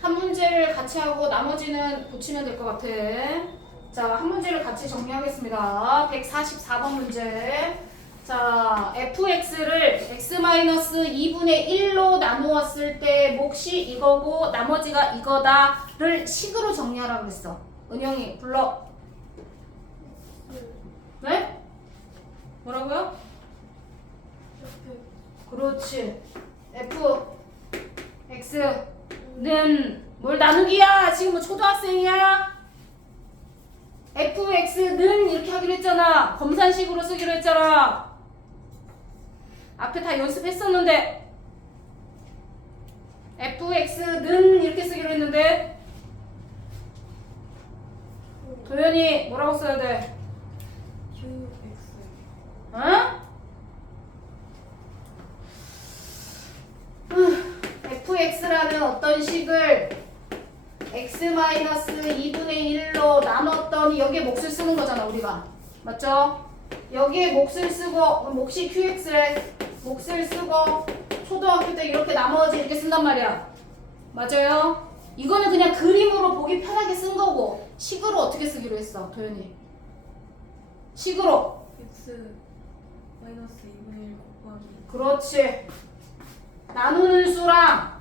한 문제를 같이 하고 나머지는 고치면 될 것 같아. 자, 한 문제를 같이 정리하겠습니다. 144번 문제. 자, fx를 x-2분의 1로 나누었을 때 몫이 이거고 나머지가 이거다를 식으로 정리하라고 그랬어. 은영이 불러. 네? 뭐라고요? 그렇지. fx는 뭘 나누기야? 지금 뭐 초등학생이야? fx는 이렇게 하기로 했잖아. 검산식으로 쓰기로 했잖아. 앞에 다 연습했었는데 fx는 이렇게 쓰기로 했는데 도현이 뭐라고 써야 돼? QX. 응? fx라는 어떤 식을 x-2분의 1로 나눴더니 여기에 몫을 쓰는 거잖아 우리가. 맞죠? 여기에 몫을 쓰고 몫이 qx래. 몫을 쓰고 초등학교 때 이렇게 나머지 이렇게 쓴단 말이야. 맞아요? 이거는 그냥 그림으로 보기 편하게 쓴 거고 식으로 어떻게 쓰기로 했어 도현이? 식으로. X 마이너스 2분의 1 곱하기. 그렇지. 나누는 수랑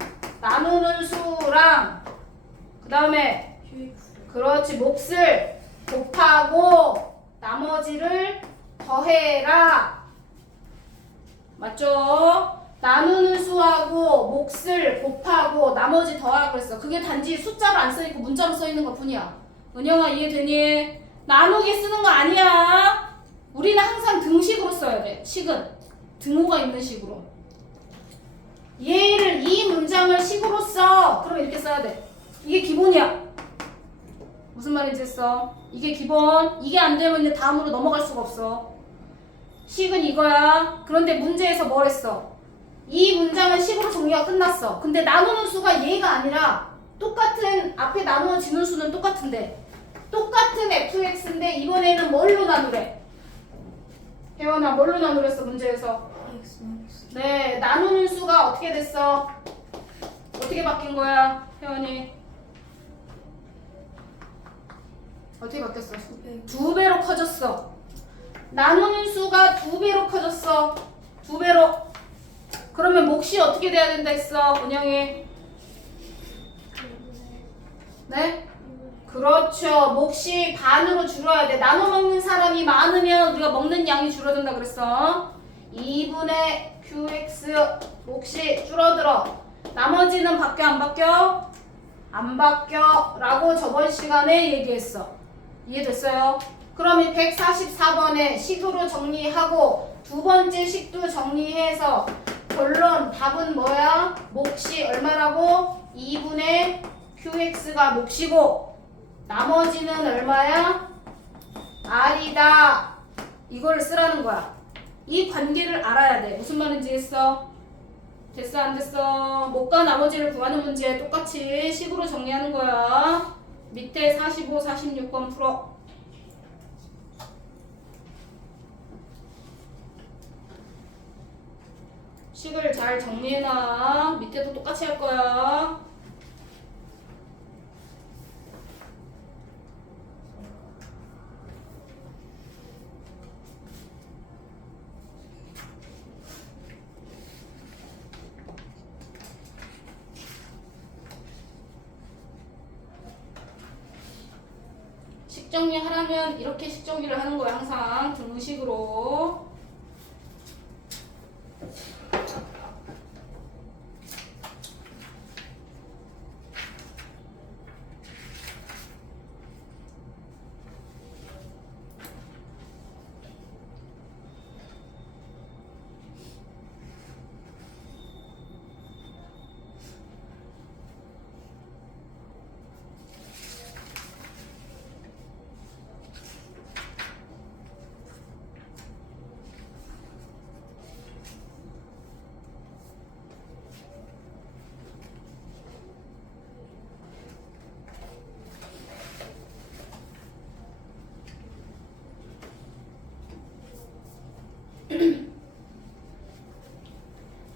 그 다음에 QX. 그렇지. 몫을 곱하고 나머지를 더해라. 맞죠? 나누는 수하고 몫을 곱하고 나머지 더하라고 그랬어. 그게 단지 숫자로 안 써있고 문자로 써있는 것 뿐이야. 은영아 이해되니? 나누기 쓰는 거 아니야. 우리는 항상 등식으로 써야 돼. 식은 등호가 있는 식으로. 얘를 이 문장을 식으로 써. 그럼 이렇게 써야 돼. 이게 기본이야. 무슨 말인지 했어? 이게 기본. 이게 안 되면 이제 다음으로 넘어갈 수가 없어. 식은 이거야. 그런데 문제에서 뭘 했어? 이 문장은 식으로 정리가 끝났어. 근데 나누는 수가 얘가 아니라 똑같은 앞에 나누어지는 수는 똑같은데 똑같은 fx인데 이번에는 뭘로 나누래? 혜원아 뭘로 나누랬어 문제에서? X 마이너스. 네, 나누는 수가 어떻게 됐어? 어떻게 바뀐 거야, 혜원이? 어떻게 바뀌었어? 2배로 커졌어. 나누는 수가 2배로 커졌어. 2배로. 그러면 몫이 어떻게 돼야 된다 했어, 은영이? 네? 그렇죠. 몫이 반으로 줄어야 돼. 나눠 먹는 사람이 많으면 우리가 먹는 양이 줄어든다 그랬어. 2분의 qx 몫이 줄어들어. 나머지는 바뀌어 안 바뀌어? 안 바뀌어 라고 저번 시간에 얘기했어. 이해됐어요? 그럼 이 144번에 식으로 정리하고 두 번째 식도 정리해서 결론 답은 뭐야? 몫이 얼마라고? 2분의 qx가 몫이고 나머지는 얼마야? r이다. 이걸 쓰라는 거야. 이 관계를 알아야 돼. 무슨 말인지 했어? 됐어 안 됐어? 몫과 나머지를 구하는 문제 똑같이 식으로 정리하는 거야. 밑에 45, 46번 풀어. 식을 잘 정리해놔. 밑에도 똑같이 할 거야. 식정리 하려면 이렇게 식정리를 하는 거야. 항상 등식으로.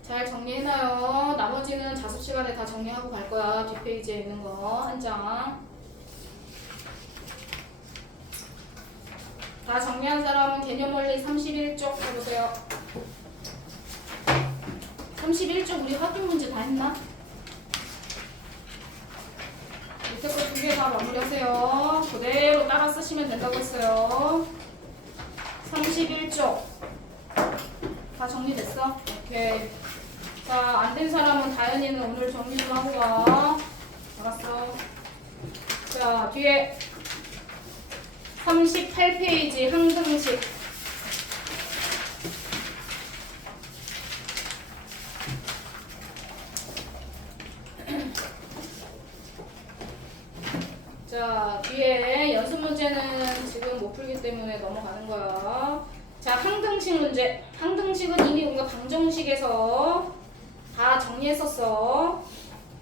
잘 정리해놔요. 나머지는 자습 시간에 다 정리하고 갈 거야. 뒷페이지에 있는 거 한 장. 다 정리한 사람은 개념 원리 31쪽 해보세요. 31쪽 우리 확인 문제 다 했나? 밑에 거 두 개 다 마무리하세요. 그대로 따라 쓰시면 된다고 했어요. 31쪽 다 정리됐어? 오케이. 자, 안 된 사람은 다현이는 오늘 정리 좀 하고 가. 알았어. 자, 뒤에 38페이지 항등식. 자, 뒤에 연습 문제는 지금 못 풀기 때문에 넘어가는 거야. 자, 항등식 문제. 항등식은 이미 우리가 방정식에서 다 정리했었어.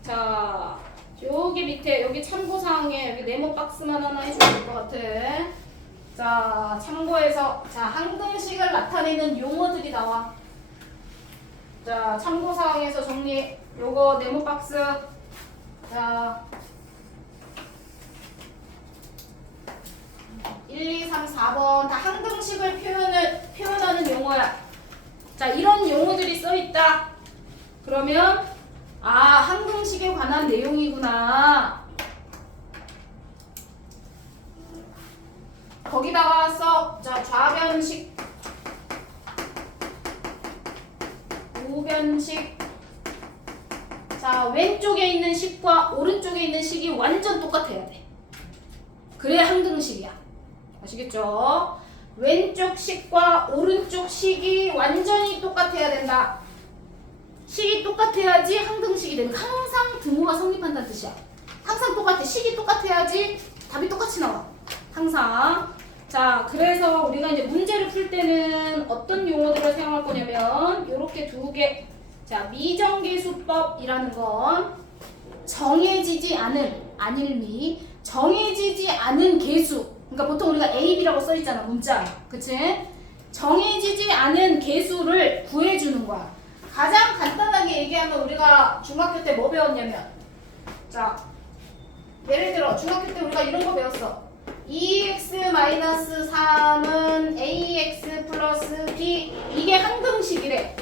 자, 여기 밑에 여기 참고사항에 여기 네모 박스만 하나 해주면 될 것 같아. 자, 참고해서 자, 항등식을 나타내는 용어들이 나와. 자, 참고사항에서 정리. 요거 네모 박스. 자, 1, 2, 3, 4번 다 항등식을 표현하는 용어야. 자, 이런 용어들이 써있다. 그러면 아, 항등식에 관한 내용이구나. 거기다가 써. 자, 좌변식, 우변식. 자, 왼쪽에 있는 식과 오른쪽에 있는 식이 완전 똑같아야 돼. 그래야 항등식이야. 아시겠죠? 왼쪽 식과 오른쪽 식이 완전히 똑같아야 된다. 식이 똑같아야지 항등식이 되는. 항상 등호가 성립한다는 뜻이야. 항상 똑같아. 식이 똑같아야지 답이 똑같이 나와. 항상. 자, 그래서 우리가 이제 문제를 풀 때는 어떤 용어들을 사용할 거냐면 요렇게 두 개. 자, 미정계수법이라는 건 정해지지 않은, 안일미, 정해지지 않은 계수. 그러니까 보통 우리가 A, B라고 써있잖아, 문자. 그치? 정해지지 않은 계수를 구해주는 거야. 가장 간단하게 얘기하면 우리가 중학교 때 뭐 배웠냐면, 자, 예를 들어 중학교 때 우리가 이런 거 배웠어. 2x-3은 ax 플러스 b. 이게 항등식이래.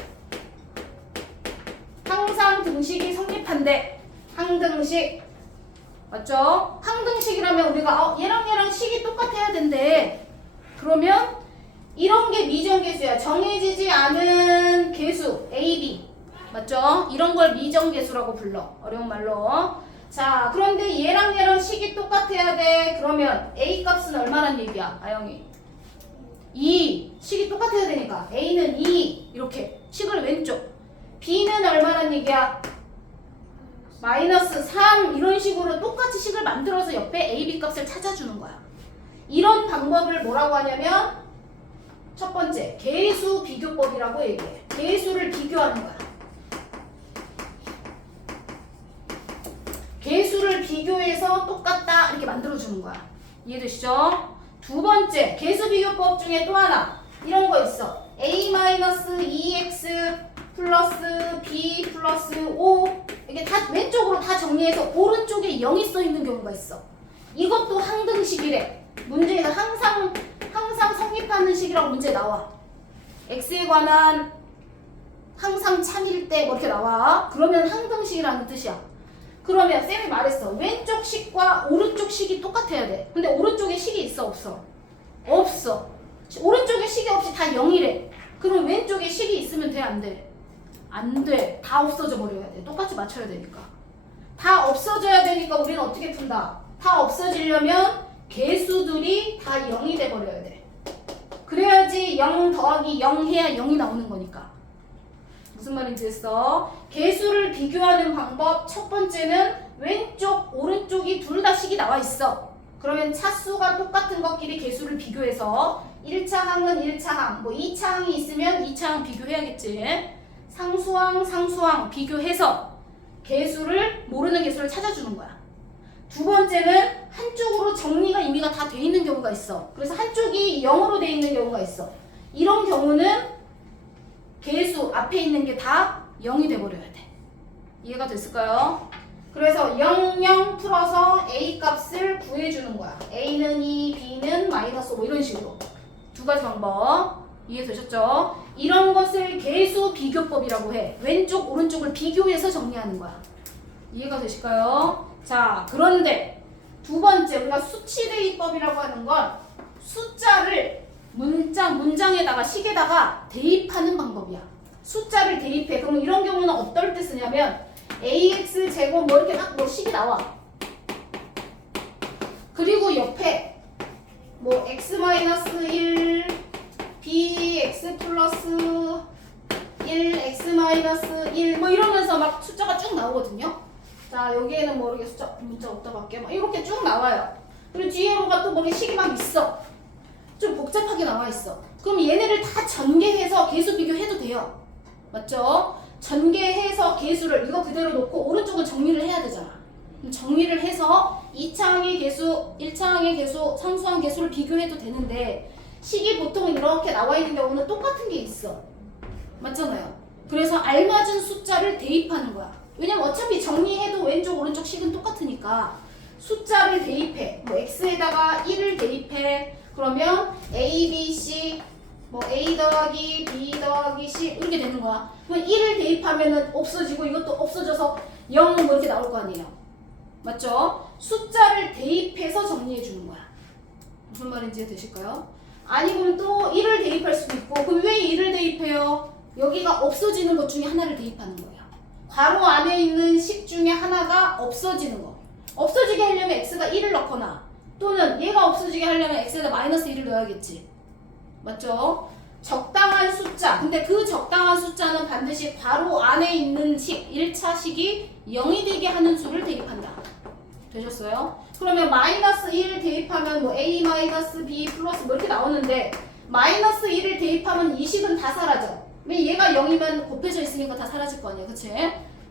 항상 등식이 성립한대. 항등식. 맞죠? 항등식이라면 우리가 얘랑 얘랑 식이 똑같아야 된대. 그러면 이런 게 미정계수야. 정해지지 않은 계수 A, B. 맞죠? 이런 걸 미정계수라고 불러. 어려운 말로. 자, 그런데 얘랑 얘랑 식이 똑같아야 돼. 그러면 A 값은 얼마란 얘기야? 아영이 2. 식이 똑같아야 되니까 A는 2. 이렇게 식을 왼쪽. B는 얼마란 얘기야? 마이너스 3. 이런 식으로 똑같이 식을 만들어서 옆에 A, B 값을 찾아주는 거야. 이런 방법을 뭐라고 하냐면 첫 번째, 계수 비교법이라고 얘기해. 계수를 비교하는 거야. 계수를 비교해서 똑같다 이렇게 만들어주는 거야. 이해되시죠? 두 번째, 계수 비교법 중에 또 하나 이런 거 있어. A-2x 플러스 b 플러스 5. 이게 다 왼쪽으로 다 정리해서 오른쪽에 0이 써있는 경우가 있어. 이것도 항등식이래. 문제에서 항상 성립하는 식이라고 문제 나와. x에 관한 항상 참일 때 뭐 이렇게 나와. 그러면 항등식이라는 뜻이야. 그러면 쌤이 말했어. 왼쪽 식과 오른쪽 식이 똑같아야 돼. 근데 오른쪽에 식이 있어 없어? 없어. 오른쪽에 식이 없이 다 0이래. 그럼 왼쪽에 식이 있으면 돼 안 돼? 안 돼. 다 없어져 버려야 돼. 똑같이 맞춰야 되니까. 다 없어져야 되니까 우리는 어떻게 푼다? 다 없어지려면 개수들이 다 0이 돼 버려야 돼. 그래야지 0 더하기 0 해야 0이 나오는 거니까. 무슨 말인지 했어? 개수를 비교하는 방법 첫 번째는 왼쪽, 오른쪽이 둘 다 식이 나와 있어. 그러면 차수가 똑같은 것끼리 개수를 비교해서 1차 항은 1차 항, 뭐 2차 항이 있으면 2차 항 비교해야겠지. 상수항 비교해서 개수를 모르는 개수를 찾아주는 거야. 두 번째는 한쪽으로 정리가 이미가 다 돼 있는 경우가 있어. 그래서 한쪽이 0으로 돼 있는 경우가 있어. 이런 경우는 개수 앞에 있는 게 다 0이 돼버려야 돼. 이해가 됐을까요? 그래서 0, 0 풀어서 A 값을 구해주는 거야. A는 2, B는 마이너스 5 이런 식으로. 두 가지 방법 이해되셨죠? 이런 것을 계수 비교법이라고 해. 왼쪽 오른쪽을 비교해서 정리하는 거야. 이해가 되실까요? 자, 그런데 두 번째 우리가 수치대입법이라고 하는 건 숫자를 문장에다가 식에다가 대입하는 방법이야. 숫자를 대입해. 그러면 이런 경우는 어떨 때 쓰냐면 ax 제곱 뭐 이렇게 막 뭐 식이 나와. 그리고 옆에 뭐 x-1 bx 플러스 1 x-1 뭐 이러면서 막 숫자가 쭉 나오거든요. 자, 여기에는 뭐 이렇게 문자 어디다 갈게요. 막 이렇게 쭉 나와요. 그리고 뒤에 뭐가 또 뭐 식이 막 있어. 좀 복잡하게 나와 있어. 그럼 얘네를 다 전개해서 계수 비교해도 돼요. 맞죠? 전개해서 계수를 이거 그대로 놓고 오른쪽은 정리를 해야 되잖아. 그럼 정리를 해서 2차항의 계수, 1차항의 계수, 상수항 계수를 비교해도 되는데 식이 보통 이렇게 나와 있는 경우는 똑같은 게 있어. 맞잖아요. 그래서 알맞은 숫자를 대입하는 거야. 왜냐면 어차피 정리해도 왼쪽 오른쪽 식은 똑같으니까 숫자를 대입해. 뭐 x에다가 1을 대입해. 그러면 a, b, c 뭐 a 더하기 b 더하기 c 이렇게 되는 거야. 그럼 1을 대입하면은 없어지고 이것도 없어져서 0 뭐 이렇게 나올 거 아니에요. 맞죠? 숫자를 대입해서 정리해 주는 거야. 무슨 말인지 되실까요? 아니 그럼 또 1을 대입할 수도 있고 그럼 왜 1을 대입해요? 여기가 없어지는 것 중에 하나를 대입하는 거예요. 괄호 안에 있는 식 중에 하나가 없어지는 거. 없어지게 하려면 x가 1을 넣거나 또는 얘가 없어지게 하려면 x에다 마이너스 1을 넣어야겠지. 맞죠? 적당한 숫자. 근데 그 적당한 숫자는 반드시 괄호 안에 있는 식, 1차 식이 0이 되게 하는 수를 대입한다. 되셨어요? 그러면 마이너스 1을 대입하면 뭐 a 마이너스 b 플러스 뭐 이렇게 나오는데 마이너스 1을 대입하면 이 식은 다 사라져. 왜 얘가 0이면 곱해져 있으니까 다 사라질 거 아니야. 그치?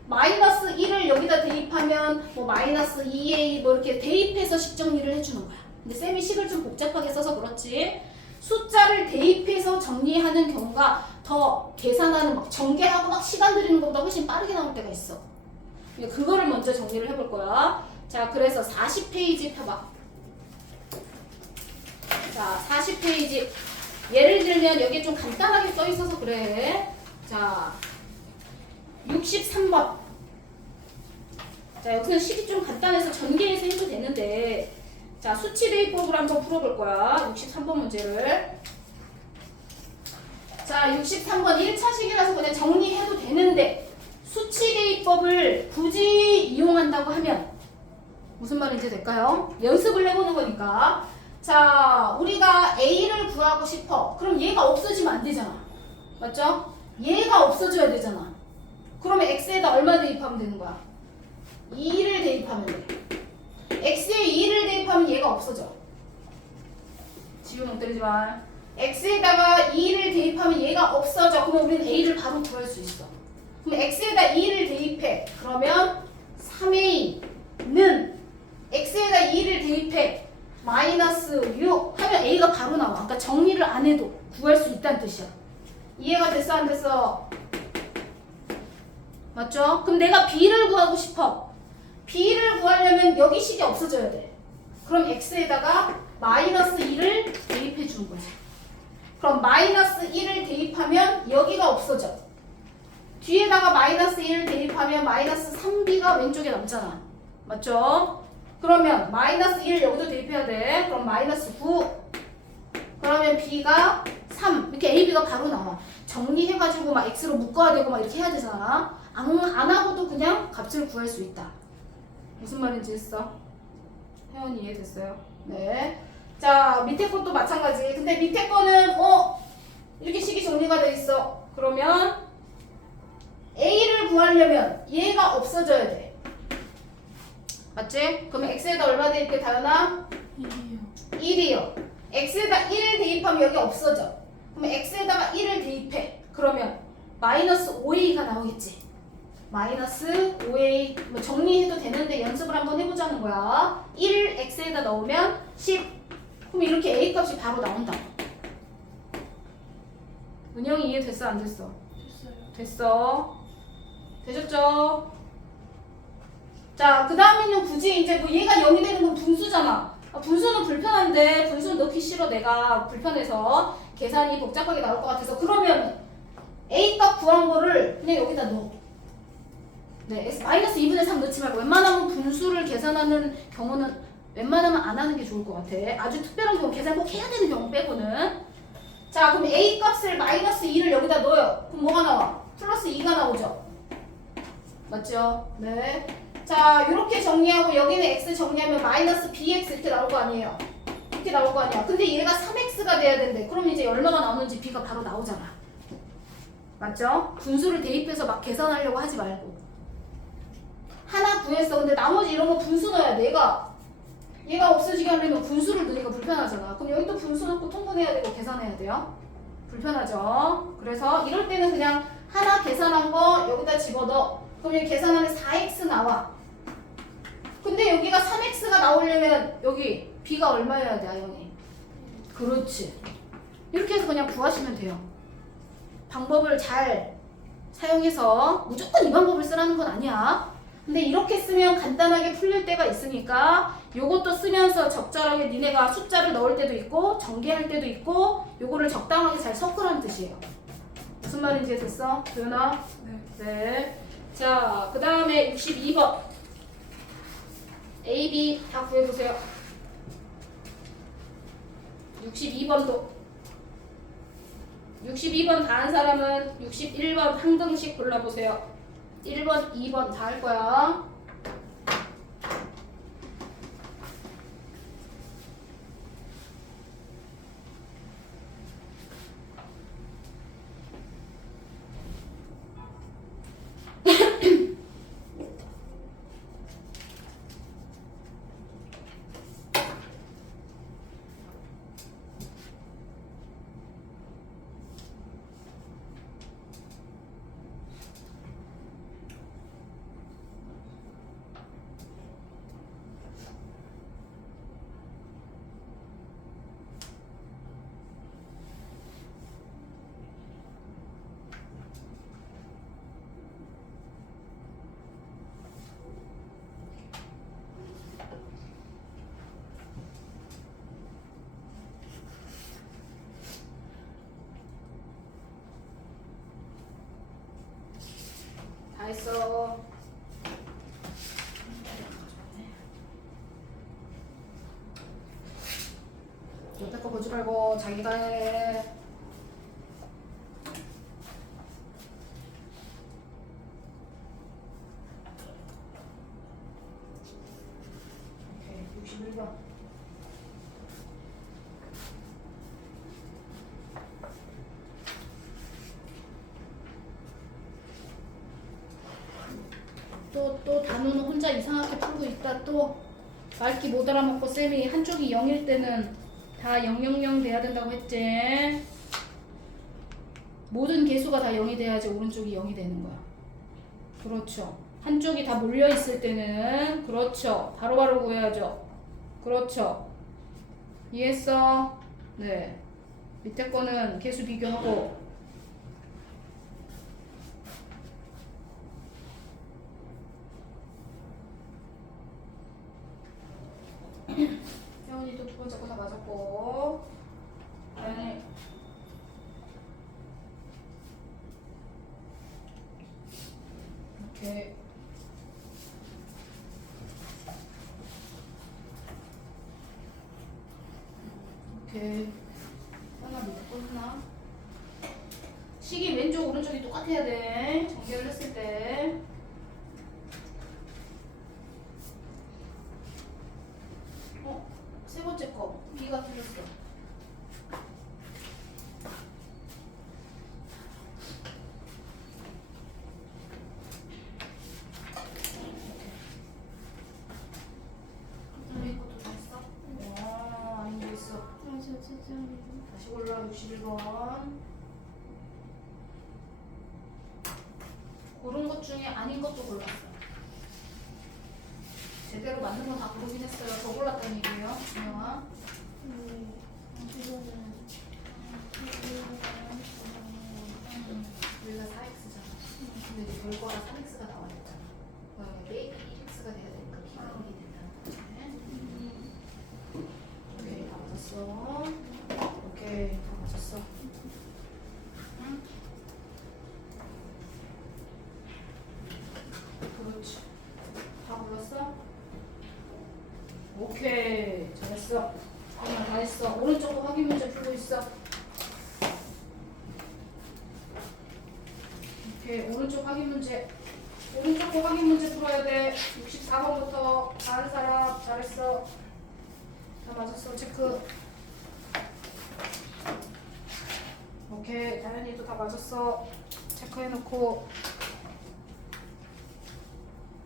마이너스 1을 여기다 대입하면 뭐 마이너스 2a 뭐 이렇게 대입해서 식 정리를 해주는 거야. 근데 쌤이 식을 좀 복잡하게 써서 그렇지 숫자를 대입해서 정리하는 경우가 더 계산하는 막 전개하고 막 시간 들이는 것보다 훨씬 빠르게 나올 때가 있어. 그거를 먼저 정리를 해볼 거야. 자, 그래서 40페이지 펴봐. 자, 40페이지. 예를 들면 여기 좀 간단하게 써 있어서 그래. 자, 63번. 자, 여기서는 식이 좀 간단해서 전개해서 해도 되는데 자, 수치대입법을 한번 풀어볼 거야. 63번 문제를. 자, 63번 1차식이라서 그냥 정리해도 되는데 수치대입법을 굳이 이용한다고 하면 무슨 말인지 될까요? 연습을 해보는 거니까. 자, 우리가 A를 구하고 싶어. 그럼 얘가 없어지면 안 되잖아. 맞죠? 얘가 없어져야 되잖아. 그러면 X에다 얼마 대입하면 되는 거야? 2를 대입하면 돼. X에 2를 대입하면 얘가 없어져. 지우는 때리지 마. X에다가 2를 대입하면 얘가 없어져. 그러면 우리는 A를 바로 구할 수 있어. 그럼 X에다 2를 대입해. 그러면 3A는 X에다 2를 대입해. 마이너스 6 하면 A가 바로 나와. 그러니까 정리를 안 해도 구할 수 있다는 뜻이야. 이해가 됐어 안 됐어? 맞죠? 그럼 내가 B를 구하고 싶어. B를 구하려면 여기 식이 없어져야 돼. 그럼 X에다가 마이너스 1을 대입해 주는 거지. 그럼 마이너스 1을 대입하면 여기가 없어져. 뒤에다가 마이너스 1을 대입하면 마이너스 3B가 왼쪽에 남잖아. 맞죠? 그러면 마이너스 1 여기도 대입해야 돼. 그럼 마이너스 9. 그러면 B가 3. 이렇게 A, B가 바로 나와. 정리해가지고 막 X로 묶어야 되고 막 이렇게 해야 되잖아. 안 하고도 그냥 값을 구할 수 있다. 무슨 말인지 했어? 혜원이 이해됐어요? 네. 자, 밑에 것도 마찬가지. 근데 밑에 거는 이렇게 식이 정리가 돼 있어. 그러면 A를 구하려면 얘가 없어져야 돼. 맞지? 그러면 X에다 얼마 대입해 다현아? 1이요. 1이요. X에다 1을 대입하면 여기 없어져. 그러면 X에다가 1을 대입해. 그러면 마이너스 5A가 나오겠지. 마이너스 5A 뭐 정리해도 되는데 연습을 한번 해보자는 거야. 1 X에다 넣으면 10. 그럼 이렇게 A 값이 바로 나온다. 은영이 이해됐어 안 됐어? 됐어요. 됐어. 되셨죠? 자, 그 다음에는 굳이 이제 뭐 얘가 0이 되는 건 분수잖아. 분수는 불편하니까 하는데 분수 넣기 싫어. 내가 불편해서 계산이 복잡하게 나올 것 같아서. 그러면 A값 구한 거를 그냥 여기다 넣어. 네, 마이너스 2분의 3 넣지 말고 웬만하면 분수를 계산하는 경우는 웬만하면 안 하는 게 좋을 것 같아. 아주 특별한 경우 계산 꼭 해야 되는 경우 빼고는. 자, 그럼 A 값을 마이너스 2를 여기다 넣어요. 그럼 뭐가 나와? 플러스 2가 나오죠. 맞죠? 네. 자, 이렇게 정리하고 여기는 x 정리하면 마이너스 bx 이렇게 나올 거 아니에요. 이렇게 나올 거 아니야. 근데 얘가 3x가 돼야 된대. 그럼 이제 얼마가 나오는지 b가 바로 나오잖아. 맞죠? 분수를 대입해서 막 계산하려고 하지 말고. 하나 구했어. 근데 나머지 이런 거 분수 넣어야 돼. 얘가 없어지게 하려면 분수를 넣으니까 불편하잖아. 그럼 여기 또 분수 넣고 통분해야 되고 계산해야 돼요. 불편하죠? 그래서 이럴 때는 그냥 하나 계산한 거 여기다 집어넣어. 그럼 여기 계산하면 4x 나와. 근데 여기가 3x가 나오려면 여기 b가 얼마여야 돼, 아영이? 그렇지. 이렇게 해서 그냥 구하시면 돼요. 방법을 잘 사용해서 무조건 이 방법을 쓰라는 건 아니야. 근데 이렇게 쓰면 간단하게 풀릴 때가 있으니까 요것도 쓰면서 적절하게 니네가 숫자를 넣을 때도 있고 전개할 때도 있고 요거를 적당하게 잘 섞으라는 뜻이에요. 무슨 말인지 됐어? 도연아? 네. 자, 그 다음에 62번 A, B 다 구해보세요. 62번도 62번 다 한 사람은 61번 한 등씩 골라보세요. 1번, 2번 다 할 거야. 다 했어. 옆에 거 보지 말고 자기가 해. 오케이, 61번. 또 단어는 혼자 이상하게 풀고 있다. 또 말기 못 알아먹고 쌤이 한쪽이 0일 때는 다 000 돼야 된다고 했지. 모든 개수가 다 0이 돼야지 오른쪽이 0이 되는 거야. 그렇죠. 한쪽이 다 몰려 있을 때는 그렇죠. 바로바로 구해야죠. 그렇죠. 이해했어? 네. 밑에 거는 개수 비교하고. 혜원이도 두 번째 거 다 맞았고. 아연이. 오케이. 오케이. 하나 밑에 거 하나. 식이 왼쪽 오른쪽이 똑같아야 돼. 전개를 했을 때. 세 번째 거 B가 틀렸어. 그다음에 이것도 다 했어? 와, 아닌 게 있어. 다시 골라. 61번. 고른 것 중에 아닌 것도 골랐어. 제대로 맞는 건 다 고르긴 했어요. 더 골랐다는 얘기예요, 준영아. 여기가 4x잖아. 근데 이제 결과가 3x가 나와야 됐잖아. 그러면 A, 1x가 돼야 되니까 B가 1이 된다는 거지. 오케이, 다 오케이. 잘했어. 그냥 다 했어. 오른쪽 거 확인 문제 풀고 있어. 오케이. 오른쪽 확인 문제. 오른쪽 거 확인 문제 풀어야 돼. 64번부터 다른 사람 잘했어. 다 맞았어. 체크. 오케이. 다현이도 다 맞았어. 체크해놓고.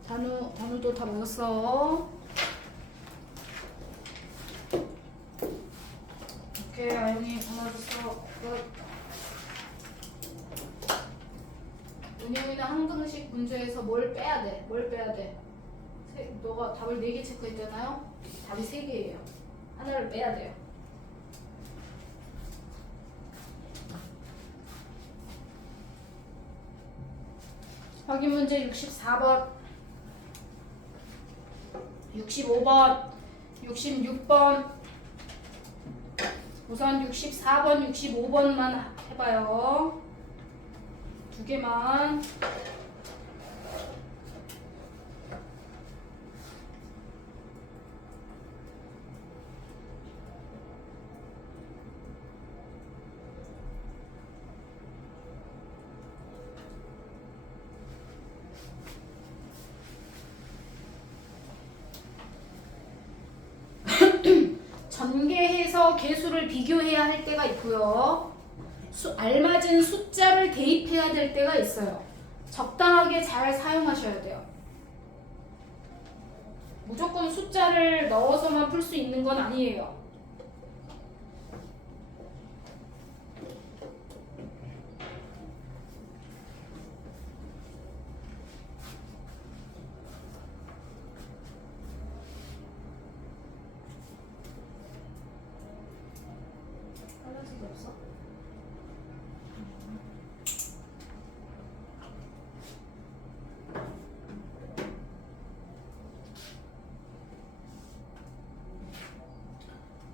단우도 다 맞았어. 오케이. 아영이 다 맞았어. 끝. 은영이는 항등식 문제에서 뭘 빼야 돼? 뭘 빼야 돼? 너가 답을 4개 체크했잖아요? 답이 3개예요. 하나를 빼야 돼요. 확인 문제 64번, 65번, 66번. 우선 64번, 65번만 해봐요. 2개만. 전개해서 개수를 비교해야 할 때가 있고요. 알맞은 숫자를 대입해야 될 때가 있어요. 적당하게 잘 사용하셔야 돼요. 무조건 숫자를 넣어서만 풀 수 있는 건 아니에요. 빨간색이 없어?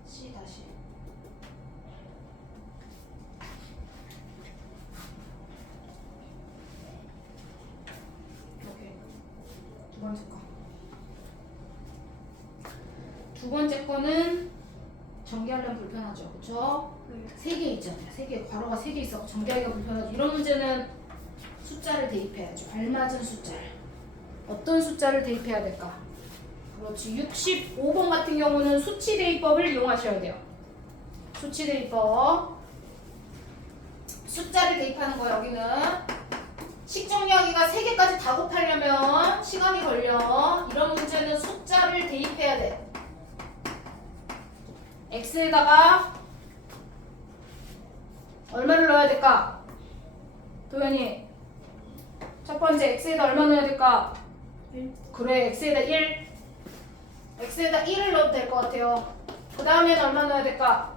C 다시. 오케이. 두 번째 거. 두 번째 거는 전개하려면 불편하죠, 그렇죠? 네. 3개 있잖아요. 3개, 괄호가 3개 있어 전개하기가 불편하죠. 이런 문제는 숫자를 대입해야죠. 알맞은 숫자를. 어떤 숫자를 대입해야 될까? 그렇지. 65번 같은 경우는 수치 대입법을 이용하셔야 돼요. 수치 대입법. 숫자를 대입하는 거 여기는 식정리하기가 3개까지 다 곱하려면 시간이 걸려. 이런 문제는 숫자를 대입해야 돼. x에다가 얼마를 넣어야 될까? 도현이 첫 번째 x에다 얼마 넣어야 될까? 1. 그래, x에다 1. x에다 1을 넣어도 될 것 같아요. 그 다음에는 얼마 넣어야 될까?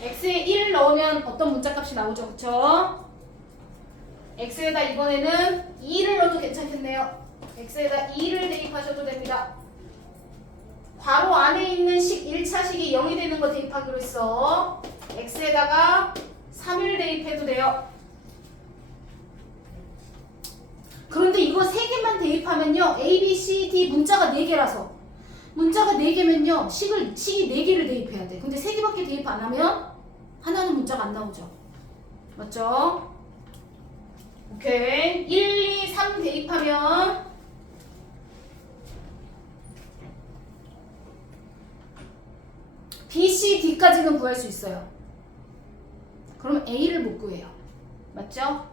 x에 1 넣으면 어떤 문자값이 나오죠, 그쵸? x에다 이번에는 2를 넣어도 괜찮겠네요. x에다 2를 대입하셔도 됩니다. 괄호 안에 있는 1차식이 0이 되는 거 대입하기로 했어. x에다가 3을 대입해도 돼요. 그런데 이거 3개만 대입하면요. A, B, C, D 문자가 4개라서 문자가 4개면요. 식이 4개를 대입해야 돼. 근데 3개밖에 대입 안 하면 하나는 문자가 안 나오죠. 맞죠? 오케이. 1, 2, 3 대입하면 B, C, D까지는 구할 수 있어요. 그럼 A를 못 구해요. 맞죠?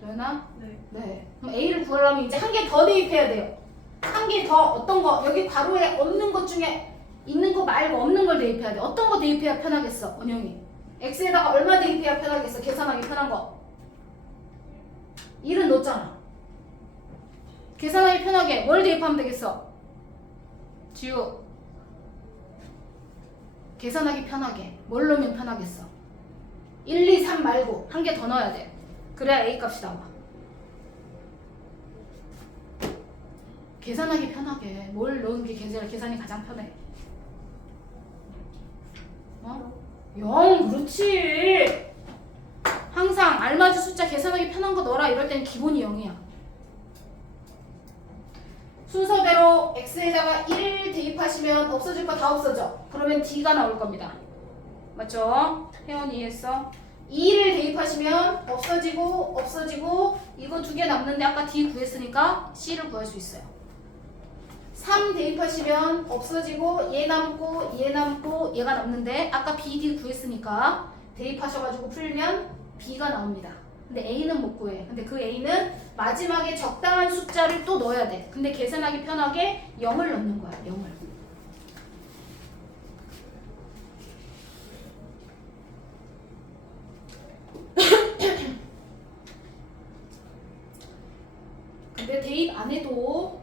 도연아? 네. 네. 그럼 A를 구하려면 이제 한 개 더 대입해야 돼요. 한 개 더 어떤 거? 여기 괄호에 없는 것 중에 있는 거 말고 없는 걸 대입해야 돼. 어떤 거 대입해야 편하겠어? 원영이. X에다가 얼마 대입해야 편하겠어? 계산하기 편한 거. 1은 넣었잖아. 계산하기 편하게 뭘 대입하면 되겠어? 지우. 계산하기 편하게 뭘 넣으면 편하겠어? 1, 2, 3 말고 한 개 더 넣어야 돼. 그래야 A 값이 나와. 계산하기 편하게 뭘 넣은 게 계산이 가장 편해? 어? 0. 그렇지. 항상 알맞은 숫자 계산하기 편한 거 넣어라. 이럴 때는 기본이 0이야. 순서대로 x에다가 1 대입하시면 없어질 거 다 없어져. 그러면 d가 나올 겁니다. 맞죠? 혜원 이해했어? 2를 대입하시면 없어지고 이거 두 개 남는데 아까 d 구했으니까 c를 구할 수 있어요. 3 대입하시면 없어지고 얘 남고 얘가 남는데 아까 b, d 구했으니까 대입하셔가지고 풀면 b가 나옵니다. 근데 a는 못 구해. 근데 그 a는 마지막에 적당한 숫자를 또 넣어야 돼. 근데 계산하기 편하게 0을 넣는 거야. 0을. 근데 대입 안 해도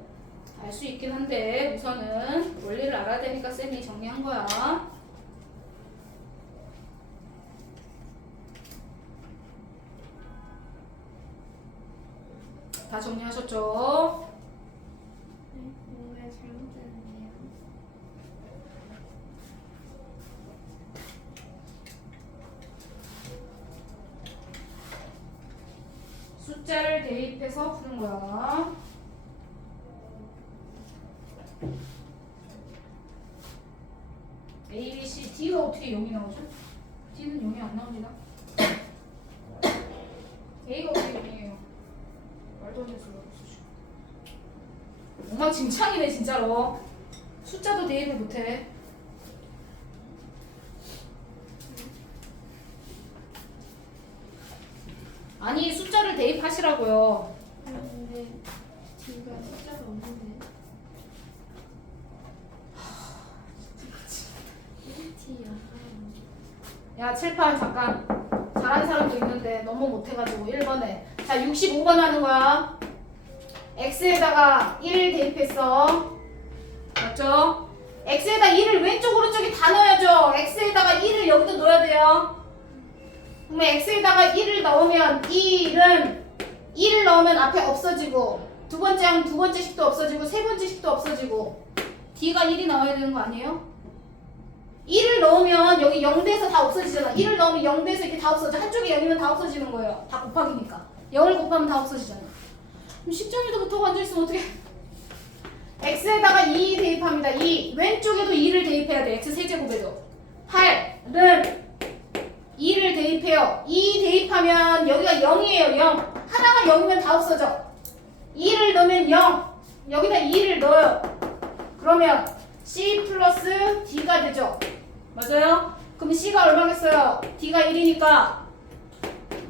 알 수 있긴 한데 우선은 원리를 알아야 되니까 쌤이 정리한 거야. 다 정리하셨죠? 네, 뭔가 잘못됐네요. 숫자를 대입해서 푸는 거야. A, B, C, D가 어떻게 0이 나오죠? D는 0이 안 나옵니다. A가 어떻게 0이에요? 말도 안 되는 소리 하고 있어. 엉망진창이네 진짜로. 숫자도 대입을 못해. 아니 숫자를 대입하시라고요. 근데 D가 숫자가 없는데. 1T야. 야 7, 8 잠깐. 잘하는 사람도 있는데 너무 못해가지고 1번에. 자 65번 하는 거야. X에다가 1 대입했어. 맞죠? X에다 1을 왼쪽 오른쪽에 다 넣어야죠. X에다가 1을 여기도 넣어야 돼요. 그러면 X에다가 1을 넣으면 이 1을 넣으면 앞에 없어지고 두 번째 식도 없어지고 세 번째 식도 없어지고 D가 1이 나와야 되는 거 아니에요? 1을 넣으면 여기 0대에서 다 없어지잖아. 1을 넣으면 0대에서 이렇게 다 없어져. 한쪽에 0이면 다 없어지는 거예요. 다 곱하기니까. 0을 곱하면 다 없어지잖아. 그럼 10점에도 붙어가 앉아있으면 어떡해? X에다가 2 대입합니다. 2. 왼쪽에도 2를 대입해야 돼. X 세제곱에도. 8은 2를 대입해요. 2 대입하면 여기가 0이에요. 0. 하나가 0이면 다 없어져. 2를 넣으면 0. 여기다 2를 넣어요. 그러면 C 플러스 D가 되죠. 맞아요? 그럼 C가 얼마겠어요? D가 1이니까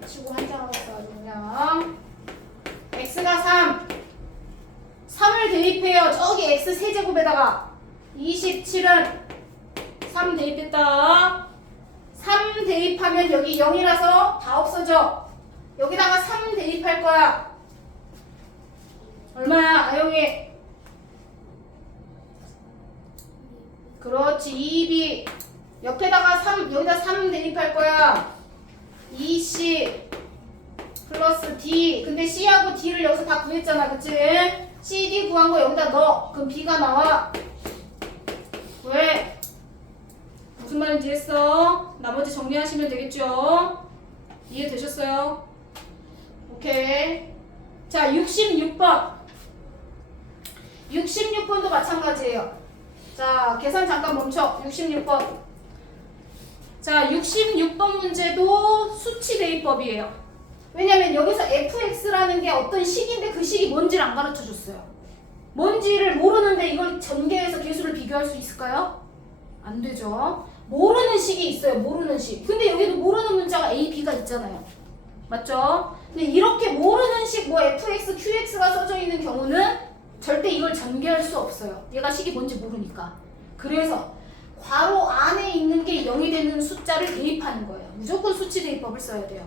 치고 한장하겠어. 아주 그냥 X가 3. 3을 대입해요. 저기 X 세제곱에다가 27은 3 대입했다. 3 대입하면 여기 0이라서 다 없어져. 여기다가 3 대입할 거야. 얼마야, 아영이? 그렇지, 2B. 옆에다가 3, 여기다 3 대입할 거야. 2C 플러스 D. 근데 C하고 D를 여기서 다 구했잖아, 그치? CD 구한 거 여기다 넣어. 그럼 B가 나와. 왜? 무슨 말인지 했어? 나머지 정리하시면 되겠죠? 이해되셨어요? 오케이. 자, 66번. 66번도 마찬가지예요. 자, 계산 잠깐 멈춰. 66번. 자, 66번 문제도 수치 대입법이에요. 왜냐면 여기서 fx라는 게 어떤 식인데 그 식이 뭔지를 안 가르쳐 줬어요. 뭔지를 모르는데 이걸 전개해서 개수를 비교할 수 있을까요? 안 되죠. 모르는 식이 있어요. 모르는 식. 근데 여기도 모르는 문자가 A, B가 있잖아요. 맞죠? 근데 이렇게 모르는 식 뭐 fx, qx가 써져 있는 경우는 절대 이걸 전개할 수 없어요. 얘가 식이 뭔지 모르니까. 그래서 괄호 안에 있는 게 0이 되는 숫자를 대입하는 거예요. 무조건 수치 대입법을 써야 돼요.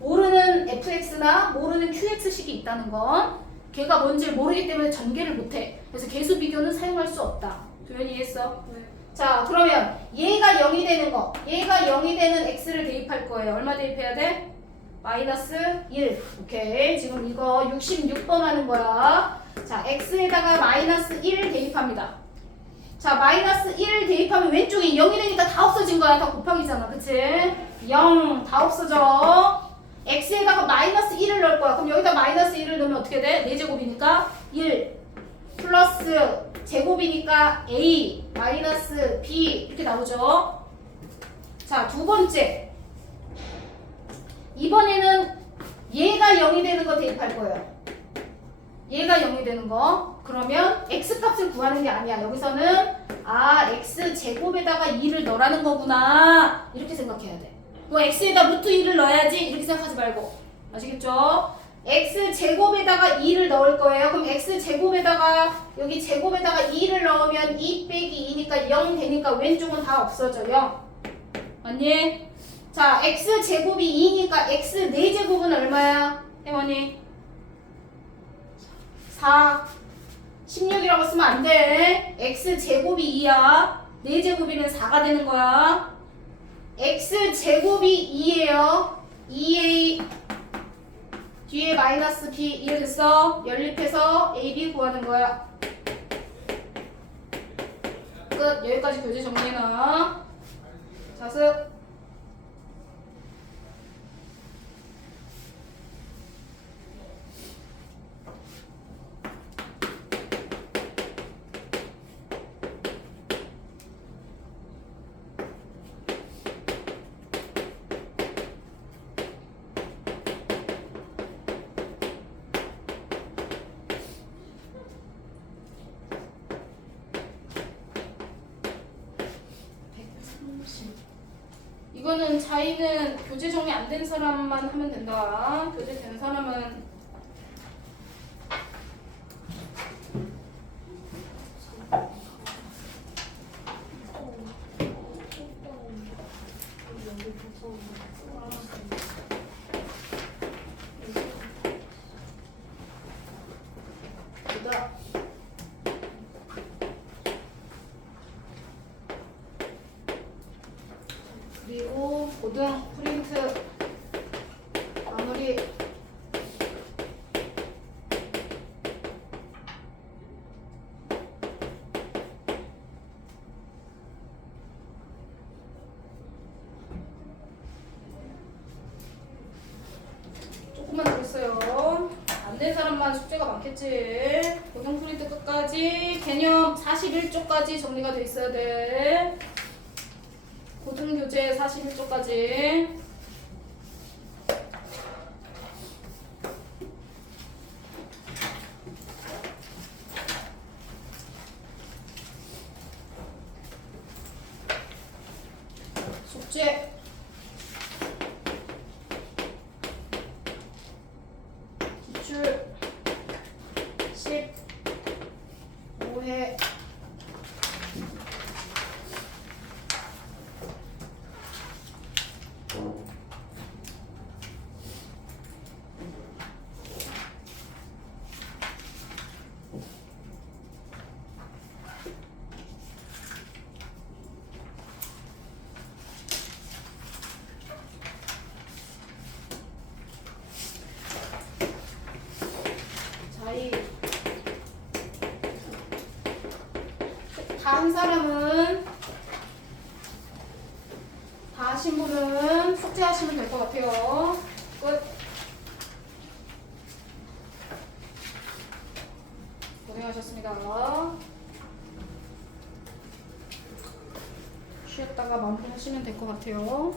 모르는 fx나 모르는 qx식이 있다는 건 걔가 뭔지를 모르기 때문에 전개를 못해. 그래서 개수 비교는 사용할 수 없다. 도현이 이해했어? 네. 자, 그러면 얘가 0이 되는 거, 얘가 0이 되는 x를 대입할 거예요. 얼마 대입해야 돼? 마이너스 1. 오케이. 지금 이거 66번 하는 거야. 자, x에다가 마이너스 1 대입합니다. 자, 마이너스 1 대입하면 왼쪽이 0이 되니까 다 없어진 거야. 다 곱하기잖아. 그치? 0 다 없어져. x에다가 마이너스 1을 넣을 거야. 그럼 여기다 마이너스 1을 넣으면 어떻게 돼? 4제곱이니까 1. 플러스 제곱이니까 A 마이너스 B 이렇게 나오죠. 자, 두 번째. 이번에는 얘가 0이 되는 거 대입할 거예요. 얘가 0이 되는 거. 그러면 x값을 구하는 게 아니야. 여기서는 x제곱에다가 2를 넣으라는 거구나. 이렇게 생각해야 돼. 뭐 x에다 루트 2를 넣어야지 이렇게 생각하지 말고. 아시겠죠? x제곱에다가 2를 넣을 거예요. 그럼 x제곱에다가 여기 제곱에다가 2를 넣으면 2 빼기 2니까 0 되니까 왼쪽은 다 없어져. 0. 맞니? 자, x제곱이 2니까 x 4제곱은 얼마야? 혜원이 4 16이라고 쓰면 안 돼. x제곱이 2야. 4제곱이면 4가 되는 거야. x제곱이 2예요. 2a 뒤에 마이너스 b 이해됐어? 연립해서 a, b 구하는 거야. 끝. 여기까지 교재 정리해놔. 자습. 이거는 자이는 교재 정리 안 된 사람만 하면 된다. 교재 된 사람은 보다. 그리고 고등 프린트 마무리. 조금만 더 있어요. 안 된 사람만 숙제가 많겠지. 고등 프린트 끝까지 개념 41쪽까지 정리가 돼 있어야 돼. 고등교재 41쪽까지. 숙제 기출 15회. 다 한 사람은, 다 하신 분은 숙제하시면 될 것 같아요. 끝. 고생하셨습니다. 쉬었다가 마무리하시면 될 것 같아요.